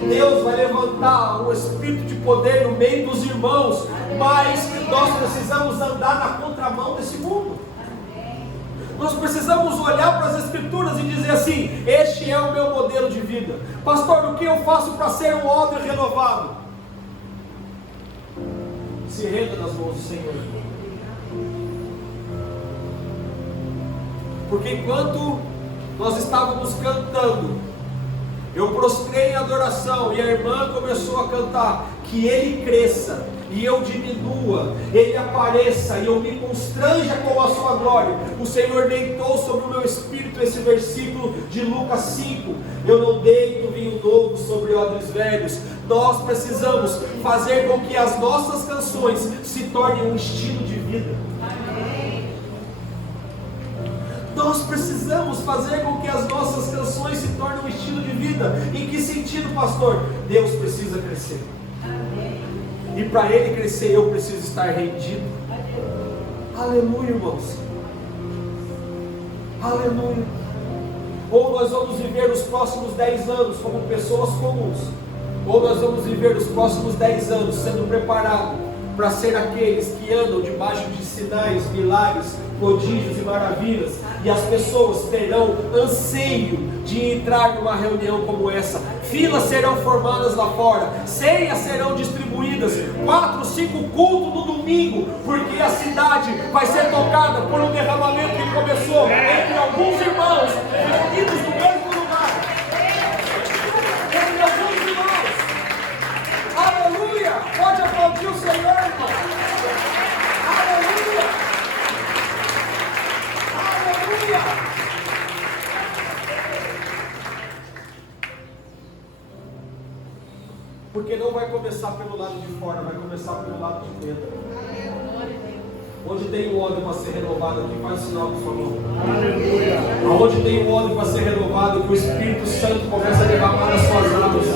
Deus vai levantar um espírito de poder no meio dos irmãos, mas nós precisamos andar na contramão desse mundo. Nós precisamos olhar para as Escrituras e dizer assim: este é o meu modelo de vida. Pastor, o que eu faço para ser um odre renovado? Se renda nas mãos do Senhor. Porque enquanto nós estávamos cantando, eu prostrei em adoração e a irmã começou a cantar: que Ele cresça e eu diminua, Ele apareça e eu me constranja com a sua glória. O Senhor deitou sobre o meu espírito esse versículo de Lucas 5: eu não deito vinho novo sobre odres velhos. Nós precisamos fazer com que as nossas canções se tornem um estilo de vida. Nós precisamos fazer com que as nossas canções se tornem um estilo de vida. Em que sentido, pastor? Deus precisa crescer. E para Ele crescer, eu preciso estar rendido. Aleluia, irmãos. Aleluia. Ou nós vamos viver os próximos 10 anos como pessoas comuns, ou nós vamos viver os próximos 10 anos sendo preparados para ser aqueles que andam debaixo de sinais, milagres, prodígios e maravilhas, e as pessoas terão anseio de entrar numa reunião como essa. Filas serão formadas lá fora, ceias serão distribuídas, 4, 5 cultos no domingo, porque a cidade vai ser tocada por um derramamento que começou entre alguns irmãos reunidos no mesmo lugar. Entre alguns irmãos. Aleluia! Pode aplaudir o Senhor, irmão. Aleluia! Aleluia! Porque não vai começar pelo lado de fora, vai começar pelo lado de dentro. Onde tem um óleo para ser renovado aqui, faz o sinal com sua mão. Aleluia! Onde tem um óleo para ser renovado, que o Espírito Santo começa a derramar nas suas águas.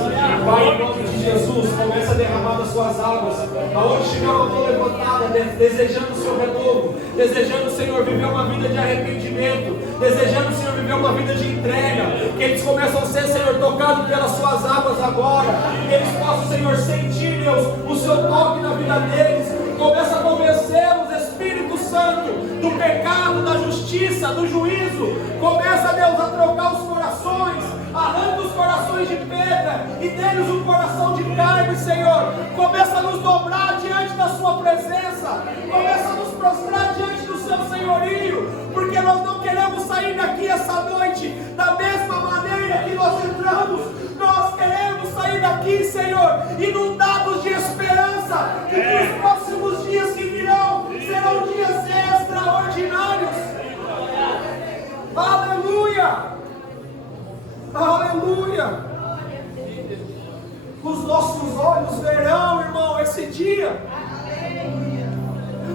Pai, em nome de Jesus, começa a derramar nas suas águas. Aonde estiver uma mão levantada, desejando o seu renovo, desejando, Senhor, viver uma vida de arrependimento, desejando, Senhor, viver uma vida de entrega, que eles começam a ser, Senhor, tocados pelas suas águas agora, que eles possam, Senhor, sentir, Deus, o seu toque na vida deles. Começa a convencê-los, Espírito Santo, do pecado, da justiça, do juízo. Começa, Deus, a trocar os corações, arranca os corações de pedra e dê-lhes um coração de carne, Senhor. Começa a nos dobrar diante da sua presença, começa a nos prostrar diante do seu senhorio, porque nós não queremos sair daqui essa noite da mesma maneira que nós entramos. Nós queremos sair daqui, Senhor, inundados de esperança, e que os próximos dias que virão serão dias extraordinários. Aleluia. Os nossos olhos verão, irmão, esse dia.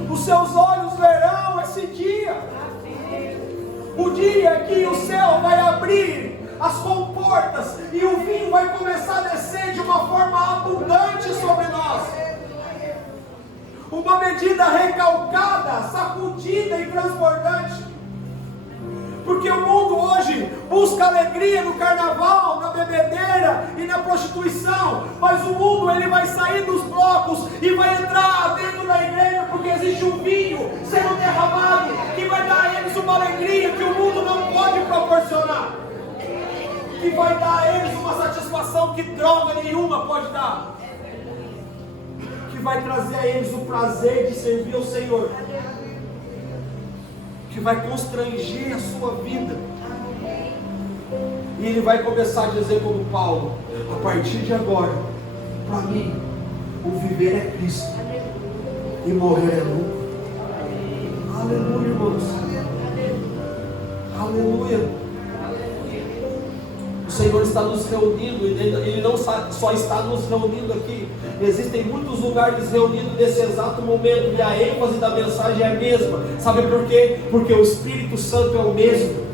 Os seus olhos verão esse dia. O dia que o céu vai abrir as comportas e o vinho vai começar a descer de uma forma abundante sobre nós. Uma medida recalcada, sacudida e transbordante. Porque o mundo hoje busca alegria no carnaval, na bebedeira e na prostituição. Mas o mundo ele vai sair dos blocos e vai entrar dentro da igreja, porque existe um vinho sendo derramado que vai dar a eles uma alegria que o mundo não pode proporcionar. Que vai dar a eles uma satisfação que droga nenhuma pode dar. Que vai trazer a eles o prazer de servir ao Senhor. Que vai constranger a sua vida. E ele vai começar a dizer como Paulo: a partir de agora, para mim, o viver é Cristo e morrer é lucro. Aleluia, irmãos. Aleluia. O Senhor está nos reunindo, Ele não só está nos reunindo aqui. Existem muitos lugares reunidos nesse exato momento, e a ênfase da mensagem é a mesma. Sabe por quê? Porque o Espírito Santo é o mesmo.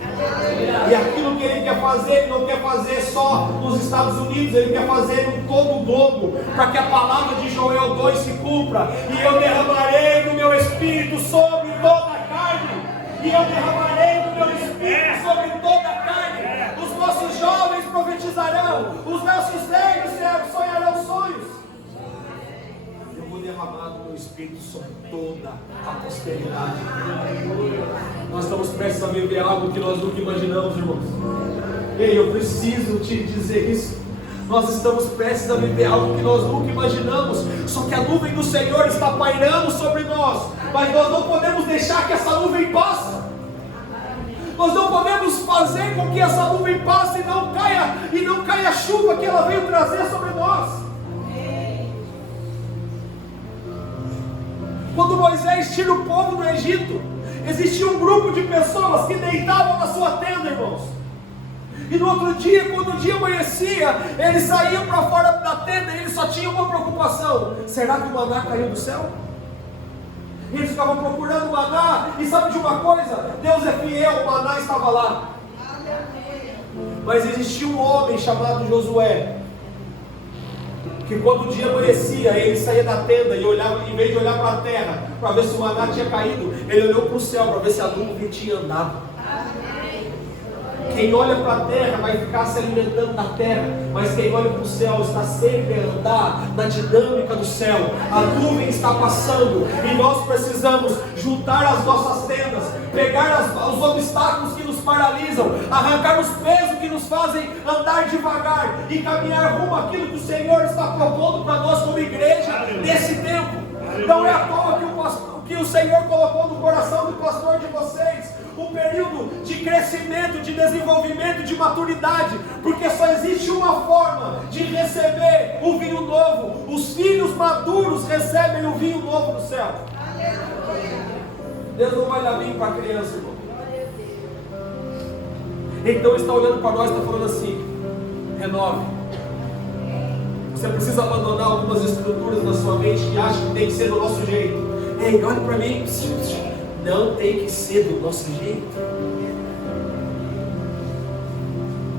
E aquilo que Ele quer fazer, Ele não quer fazer só nos Estados Unidos, Ele quer fazer em todo o globo, para que a palavra de Joel 2 se cumpra. E eu derramarei do meu Espírito sobre toda a carne. E eu derramarei do meu Espírito sobre toda a carne. Os nossos jovens profetizarão, os nossos velhos sonharão sonhos. Eu vou derramar do meu Espírito sobre toda a posteridade. Nós estamos prestes a viver algo que nós nunca imaginamos, irmãos. Ei, eu preciso te dizer isso. Nós estamos prestes a viver algo que nós nunca imaginamos. Só que a nuvem do Senhor está pairando sobre nós. Mas nós não podemos deixar que essa nuvem passe. Nós não podemos fazer com que essa nuvem passe e não caia a chuva que ela veio trazer sobre nós. Quando Moisés tira o povo do Egito, existia um grupo de pessoas que deitavam na sua tenda, irmãos. E no outro dia, quando o dia amanhecia, eles saíam para fora da tenda e eles só tinham uma preocupação: será que o maná caiu do céu? Eles ficavam procurando o maná, e sabe de uma coisa? Deus é fiel, o maná estava lá. Mas existia um homem chamado Josué, que quando o dia amanhecia, ele saía da tenda e olhava, em vez de olhar para a terra, para ver se o maná tinha caído, ele olhou para o céu, para ver se a nuvem tinha andado. Quem olha para a terra vai ficar se alimentando da terra, mas quem olha para o céu está sempre a andar na dinâmica do céu. A nuvem está passando e nós precisamos juntar as nossas tendas, pegar os obstáculos que nos paralisam, arrancar os pesos que nos fazem andar devagar e caminhar rumo àquilo que o Senhor está propondo para nós como igreja nesse tempo. Não é à toa que o Senhor colocou no coração do pastor de vocês um período de crescimento, de desenvolvimento, de maturidade, porque só existe uma forma de receber o vinho novo. Os filhos maduros recebem o vinho novo do céu. Deus não vai dar vinho para a criança, irmão. Então Ele está olhando para nós e está falando assim: renove. Você precisa abandonar algumas estruturas na sua mente que acha que tem que ser do nosso jeito. Ei, olha para mim. Não tem que ser do nosso jeito.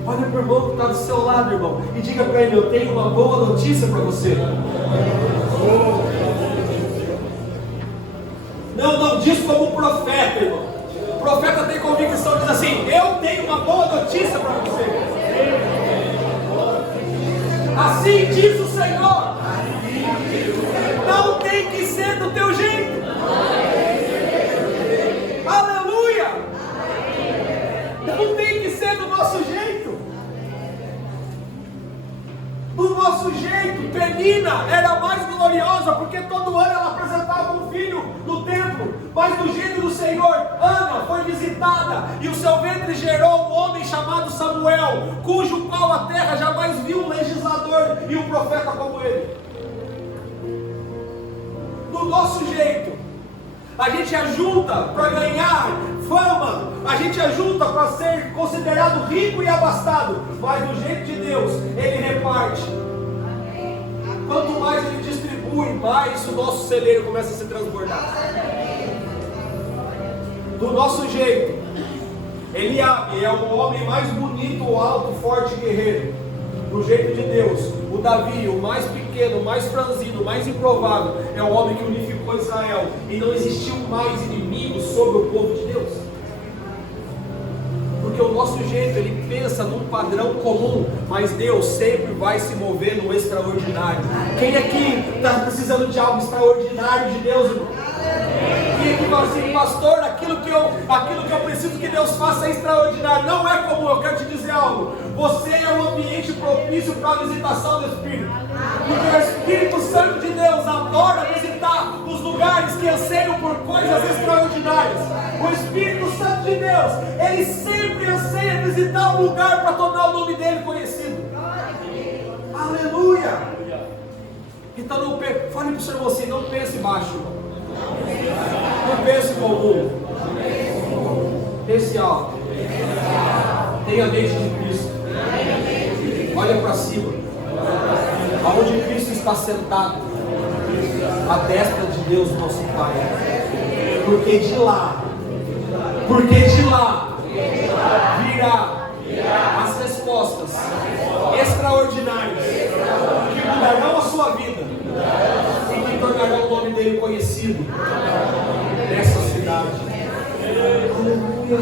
Olha para o irmão que está do seu lado, irmão, e diga para ele: eu tenho uma boa notícia para você. Não diz como profeta, irmão. O profeta tem convicção, diz assim: eu tenho uma boa notícia para você. Assim diz o Senhor. Não tem que ser do teu jeito. Aleluia! Não tem que ser do nosso jeito. Do nosso jeito, Penina era mais gloriosa, porque todo ano ela apresentava um filho no templo. Mas do jeito do Senhor, Ana foi visitada e o seu ventre gerou um homem chamado Samuel, cujo qual a terra jamais viu um legislador e um profeta como ele. Do nosso jeito, a gente ajunta para ganhar fama, a gente ajunta para ser considerado rico e abastado, mas do jeito de Deus, Ele reparte. Quanto mais Ele distribui, mais o nosso celeiro começa a se transbordar. Do nosso jeito, Eliabe é o homem mais bonito, alto, forte e guerreiro. Do jeito de Deus, o Davi, o mais pequeno, o mais franzino, o mais improvável, é o homem que unificou Israel. E não existiu mais inimigos sobre o povo de Deus. Porque o nosso jeito, ele pensa num padrão comum, mas Deus sempre vai se mover no extraordinário. Quem aqui está precisando de algo extraordinário de Deus, irmão? Quem aqui fala assim, pastor, aquilo que eu preciso que Deus faça é extraordinário. Não é comum. Eu quero te dizer algo. Você é um ambiente propício para a visitação do Espírito. Porque o Espírito Santo de Deus adora visitar os lugares que anseiam por coisas extraordinárias. O Espírito Santo de Deus, ele sempre anseia visitar um lugar para tornar o nome dele conhecido. Aleluia! Então não fale para o seu irmão assim, não pense baixo, irmão. Não pense comum. Pense alto. Tenha a mente de Cristo. Olha para cima. Aonde Cristo está sentado, à destra de Deus nosso Pai. Porque de lá virá as respostas extraordinárias que mudarão a sua vida e que tornarão o nome dele conhecido nessa cidade. Aleluia.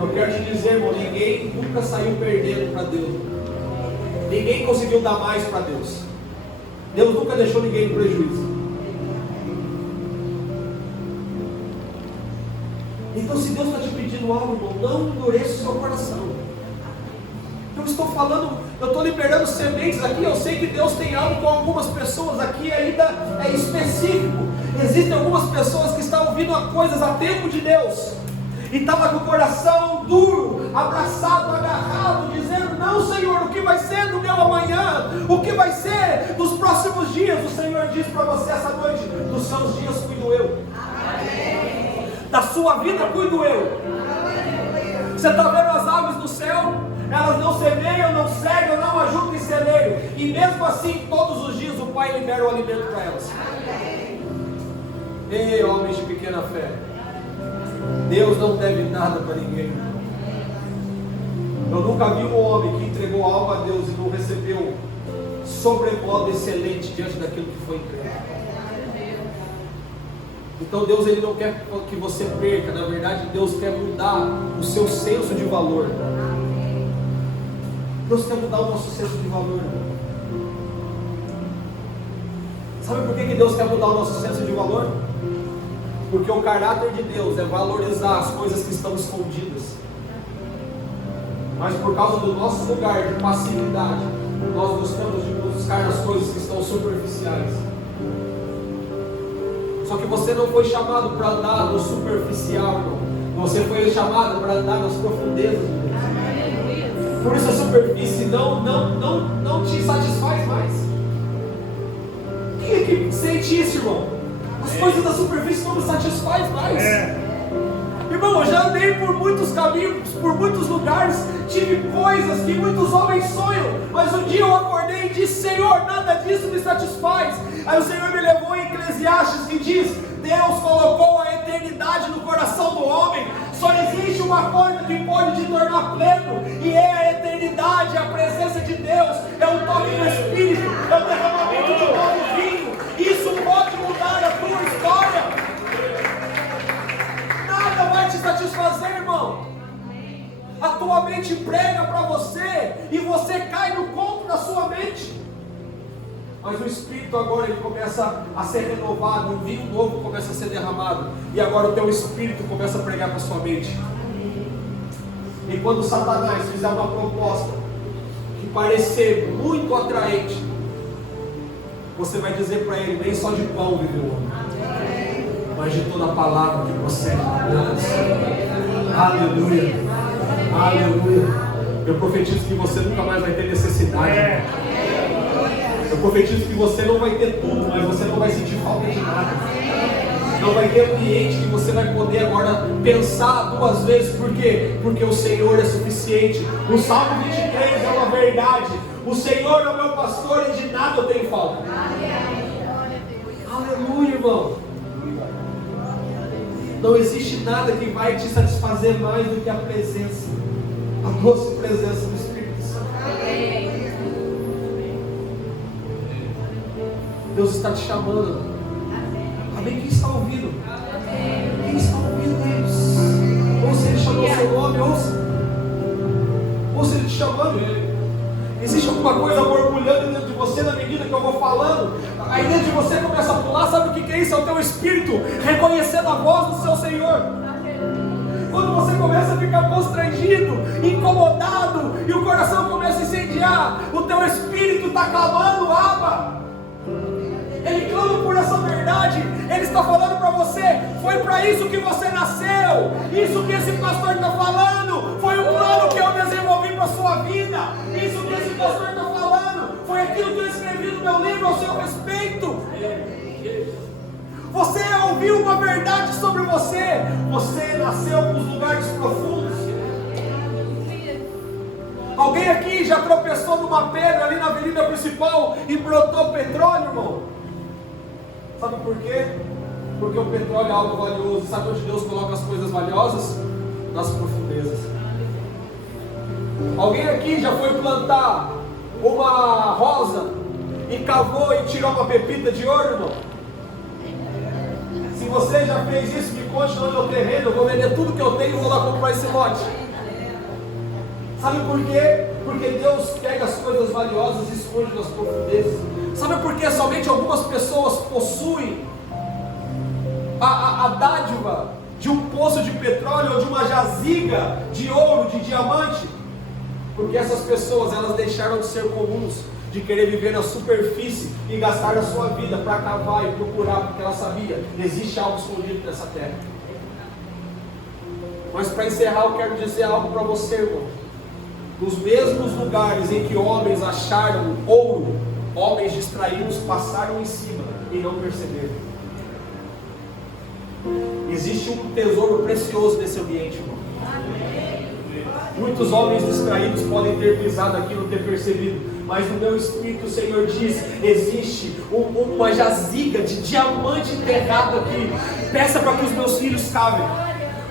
Eu quero te dizer, irmão, ninguém nunca saiu perdendo para Deus. Ninguém conseguiu dar mais para Deus. Deus nunca deixou ninguém em prejuízo. Então, se Deus está te pedindo algo, irmão, não endureça o seu coração. Eu estou falando, eu estou liberando sementes aqui. Eu sei que Deus tem algo com algumas pessoas aqui, ainda é específico. Existem algumas pessoas que estão ouvindo coisas a tempo de Deus e estava com o coração duro, abraçado, agarrado, dizendo: não, Senhor, o que vai ser do meu amanhã? O que vai ser dos próximos dias? O Senhor diz para você essa noite: dos seus dias cuido eu. Amém. Da sua vida cuido eu. Amém. Você está vendo as aves do céu? Elas não semeiam, não cegam, não ajuntam em celeiro, e mesmo assim, todos os dias o Pai libera o alimento para elas. Amém. Ei, homens de pequena fé, Deus não deve nada para ninguém. Eu nunca vi um homem que entregou algo a Deus e não recebeu sobremodo excelente diante daquilo que foi entregue. Então Deus, ele não quer que você perca. Na verdade, Deus quer mudar o seu senso de valor. Deus quer mudar o nosso senso de valor. Sabe por que Deus quer mudar o nosso senso de valor? Porque o caráter de Deus é valorizar as coisas que estão escondidas. Mas por causa do nosso lugar de passividade, nós gostamos de buscar nas coisas que estão superficiais. Só que você não foi chamado para andar no superficial, irmão. Você foi chamado para andar nas profundezas de Deus. Por isso a superfície não te satisfaz mais. Quem é que sente isso, irmão? As coisas da superfície não me satisfazem mais. Irmão, eu já andei por muitos caminhos, por muitos lugares, tive coisas que muitos homens sonham, mas um dia eu acordei e disse: Senhor, nada disso me satisfaz. Aí o Senhor me levou em Eclesiastes, que diz: Deus colocou a eternidade no coração do homem. Só existe uma coisa que pode te tornar pleno, e é a eternidade, a presença de Deus, é o toque do Espírito, é o derramamento de novo vinho. Isso pode mudar a tua história. Nada vai te satisfazer, irmão. A tua mente prega para você e você cai no conto da sua mente. Mas o Espírito agora ele começa a ser renovado, um vinho novo começa a ser derramado, e agora o teu Espírito começa a pregar para a sua mente. E quando Satanás fizer uma proposta que parecer muito atraente, você vai dizer para ele: nem só de pão vive o homem, mas de toda a palavra que procede da boca do Senhor. Aleluia, aleluia. Eu profetizo que você nunca mais vai ter necessidade. Eu profetizo que você não vai ter tudo, mas você não vai sentir falta de nada. Não vai ter ambiente que você vai poder agora pensar duas vezes. Por quê? Porque o Senhor é suficiente. O Salmo 23 é uma verdade. O Senhor é o meu pastor e de nada eu tenho falta. Aleluia, irmão. Não existe nada que vai te satisfazer mais do que a presença, a doce presença do Espírito Santo. Deus está te chamando. Amém? Quem está ouvindo? Quem está ouvindo Deus? Ou se Ele chamou o seu nome, ou se Ele te chamando. Existe alguma coisa borbulhando dentro de você na medida que eu vou falando. Aí dentro de você começa a pular. Sabe o que é isso? É o teu espírito reconhecendo a voz do seu Senhor. Quando você começa a ficar constrangido, incomodado, e o coração começa a incendiar, o teu espírito está clamando, Abba. Ele clama por essa verdade. Ele está falando para você: foi para isso que você nasceu. Isso que esse pastor está falando foi o plano que eu desenvolvi para a sua vida. Isso que esse pastor está falando foi aquilo que eu escrevi no meu livro ao seu respeito. Você ouviu uma verdade sobre você. Você nasceu nos lugares profundos. Alguém aqui já tropeçou numa pedra ali na avenida principal e brotou petróleo, irmão? Sabe por quê? Porque o petróleo é algo valioso. Sabe onde Deus coloca as coisas valiosas? Nas profundezas. Alguém aqui já foi plantar uma rosa e cavou e tirou uma pepita de ouro, irmão? Se você já fez isso, me conte no meu terreno. Eu vou vender tudo que eu tenho e vou lá comprar esse lote. Sabe por quê? Porque Deus pega as coisas valiosas e esconde nas profundezas. Sabe por que somente algumas pessoas possuem a dádiva de um poço de petróleo ou de uma jaziga de ouro, de diamante? Porque essas pessoas, elas deixaram de ser comuns, de querer viver na superfície e gastar a sua vida para cavar e procurar, porque ela sabia, existe algo escondido nessa terra. Mas para encerrar, eu quero dizer algo para você, irmão. Nos mesmos lugares em que homens acharam ouro, homens distraídos passaram em cima e não perceberam. Existe um tesouro precioso nesse ambiente, irmão. Muitos homens distraídos podem ter pisado aqui e não ter percebido, mas no meu espírito o Senhor diz: existe uma jaziga de diamante enterrado aqui. Peça para que os meus filhos cavem.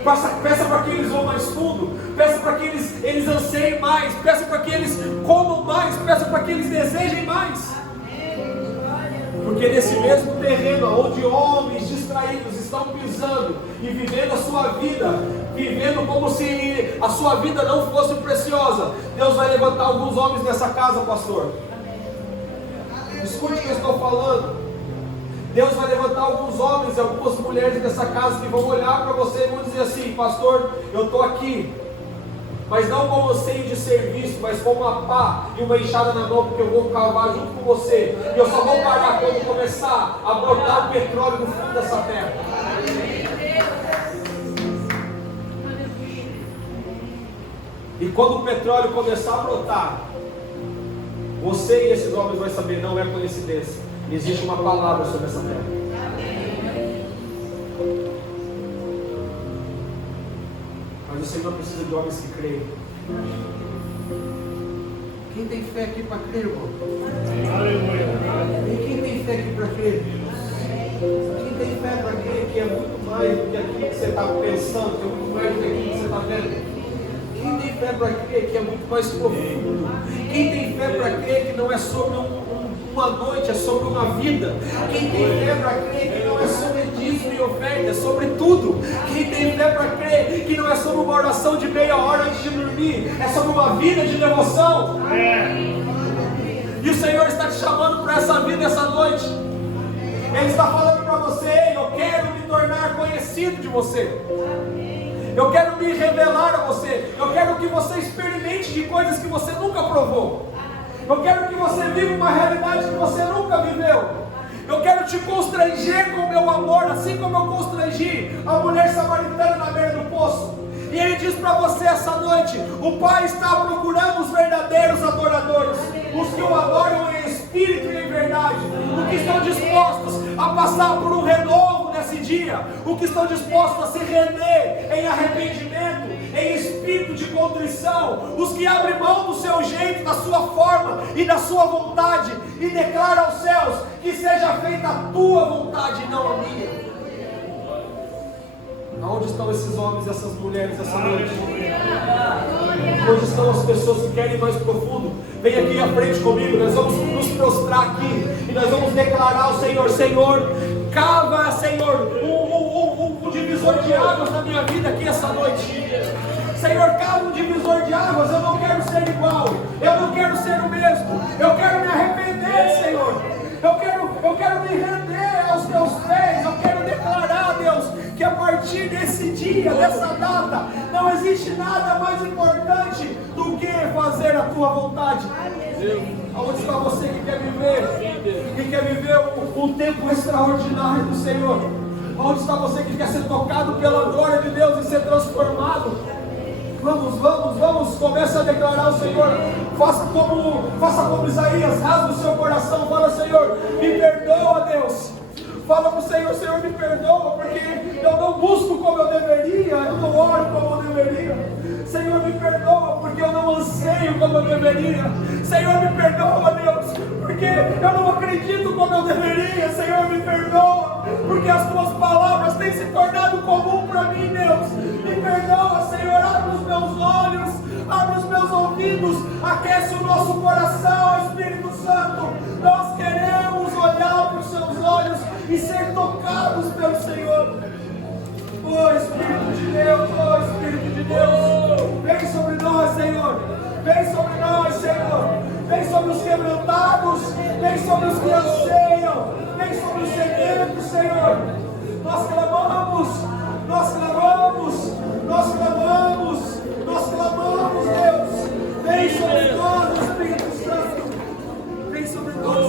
Peça para que eles vão mais fundo. Peça para que eles anseiem mais. Peça para que eles comam mais. Peça para que eles desejem mais. Porque nesse mesmo terreno onde homens distraídos estão pisando e vivendo a sua vida, vivendo como se a sua vida não fosse preciosa, Deus vai levantar alguns homens nessa casa, pastor. Escute o que eu estou falando. Deus vai levantar alguns homens e algumas mulheres dessa casa que vão olhar para você e vão dizer assim: pastor, eu estou aqui, mas não como anseio de ser visto, mas com uma pá e uma enxada na mão, porque eu vou cavar junto com você, e eu só vou parar quando começar a brotar o petróleo no fundo dessa terra. E quando o petróleo começar a brotar, você e esses homens vão saber: não é coincidência, existe uma palavra sobre essa terra. Mas o Senhor precisa de homens que creem. Quem tem fé aqui para crer, irmão? E quem tem fé aqui para crer? Quem tem fé para crer que é muito mais do que aquilo que você está pensando, que é muito mais do que aquilo que você está vendo? Quem tem fé para crer que é muito mais profundo? Quem tem fé para crer que não é sobre uma noite, é sobre uma vida? Quem tem fé para crer que não é sobre dízimo e oferta, é sobre tudo? Quem tem fé para crer que não é sobre uma oração de meia hora antes de dormir, é sobre uma vida de devoção? E o Senhor está te chamando para essa vida essa noite. Ele está falando para você: eu quero me tornar conhecido de você. Eu quero me revelar a você. Eu quero que você experimente de coisas que você nunca provou. Eu quero que você viva uma realidade que você nunca viveu. Eu quero te constranger com o meu amor, assim como eu constrangi a mulher samaritana na beira do poço. E Ele diz para você essa noite: o Pai está procurando os verdadeiros adoradores, os que o adoram em espírito e em verdade. estão dispostos a passar por um renovo nesse dia, os que estão dispostos a se render em arrependimento, em espírito de contrição, os que abrem mão do seu jeito, da sua forma e da sua vontade, e declaram aos céus que seja feita a tua vontade e não a minha. Aonde estão esses homens e essas mulheres essa noite? Onde estão as pessoas que querem ir mais profundo? Vem aqui à frente comigo, nós vamos nos prostrar aqui e nós vamos declarar ao Senhor: Senhor, cava, Senhor, um divisor de águas na minha vida aqui essa noite. Senhor, cava um divisor de águas. Eu não quero ser igual, eu não quero ser o mesmo, eu quero me arrepender, Senhor. Eu quero me render aos teus pés. Eu quero declarar, Deus, que a partir desse dia, dessa data, não existe nada mais importante do que fazer a tua vontade. Aonde está você que quer viver um tempo extraordinário do Senhor? Aonde está você que quer ser tocado pela glória de Deus e ser transformado? Vamos, comece a declarar ao Senhor. Faça como Isaías, rasga o seu coração, fala: Senhor, me perdoa, Deus. Fala para o Senhor: Senhor, me perdoa, porque eu não busco como eu deveria, eu não oro como eu deveria. Senhor, me perdoa, porque eu não anseio como eu deveria. Senhor, me perdoa, Deus, porque eu não acredito como eu deveria. Senhor, me perdoa, porque as tuas palavras têm se tornado comum para mim, Deus. Me perdoa, Senhor, abre os meus olhos, abre os meus ouvidos, aquece o nosso coração, Espírito Santo. Nós queremos olhar para os seus olhos e ser tocados pelo Senhor. Oh Espírito de Deus, oh Espírito de Deus, vem sobre nós, Senhor. Vem sobre nós, Senhor. Vem sobre os quebrantados, vem sobre os que anseiam, vem sobre os sedentos, Senhor. Nós clamamos, nós clamamos, nós clamamos, nós clamamos, Deus. Vem sobre nós, Espírito Santo. Vem sobre nós.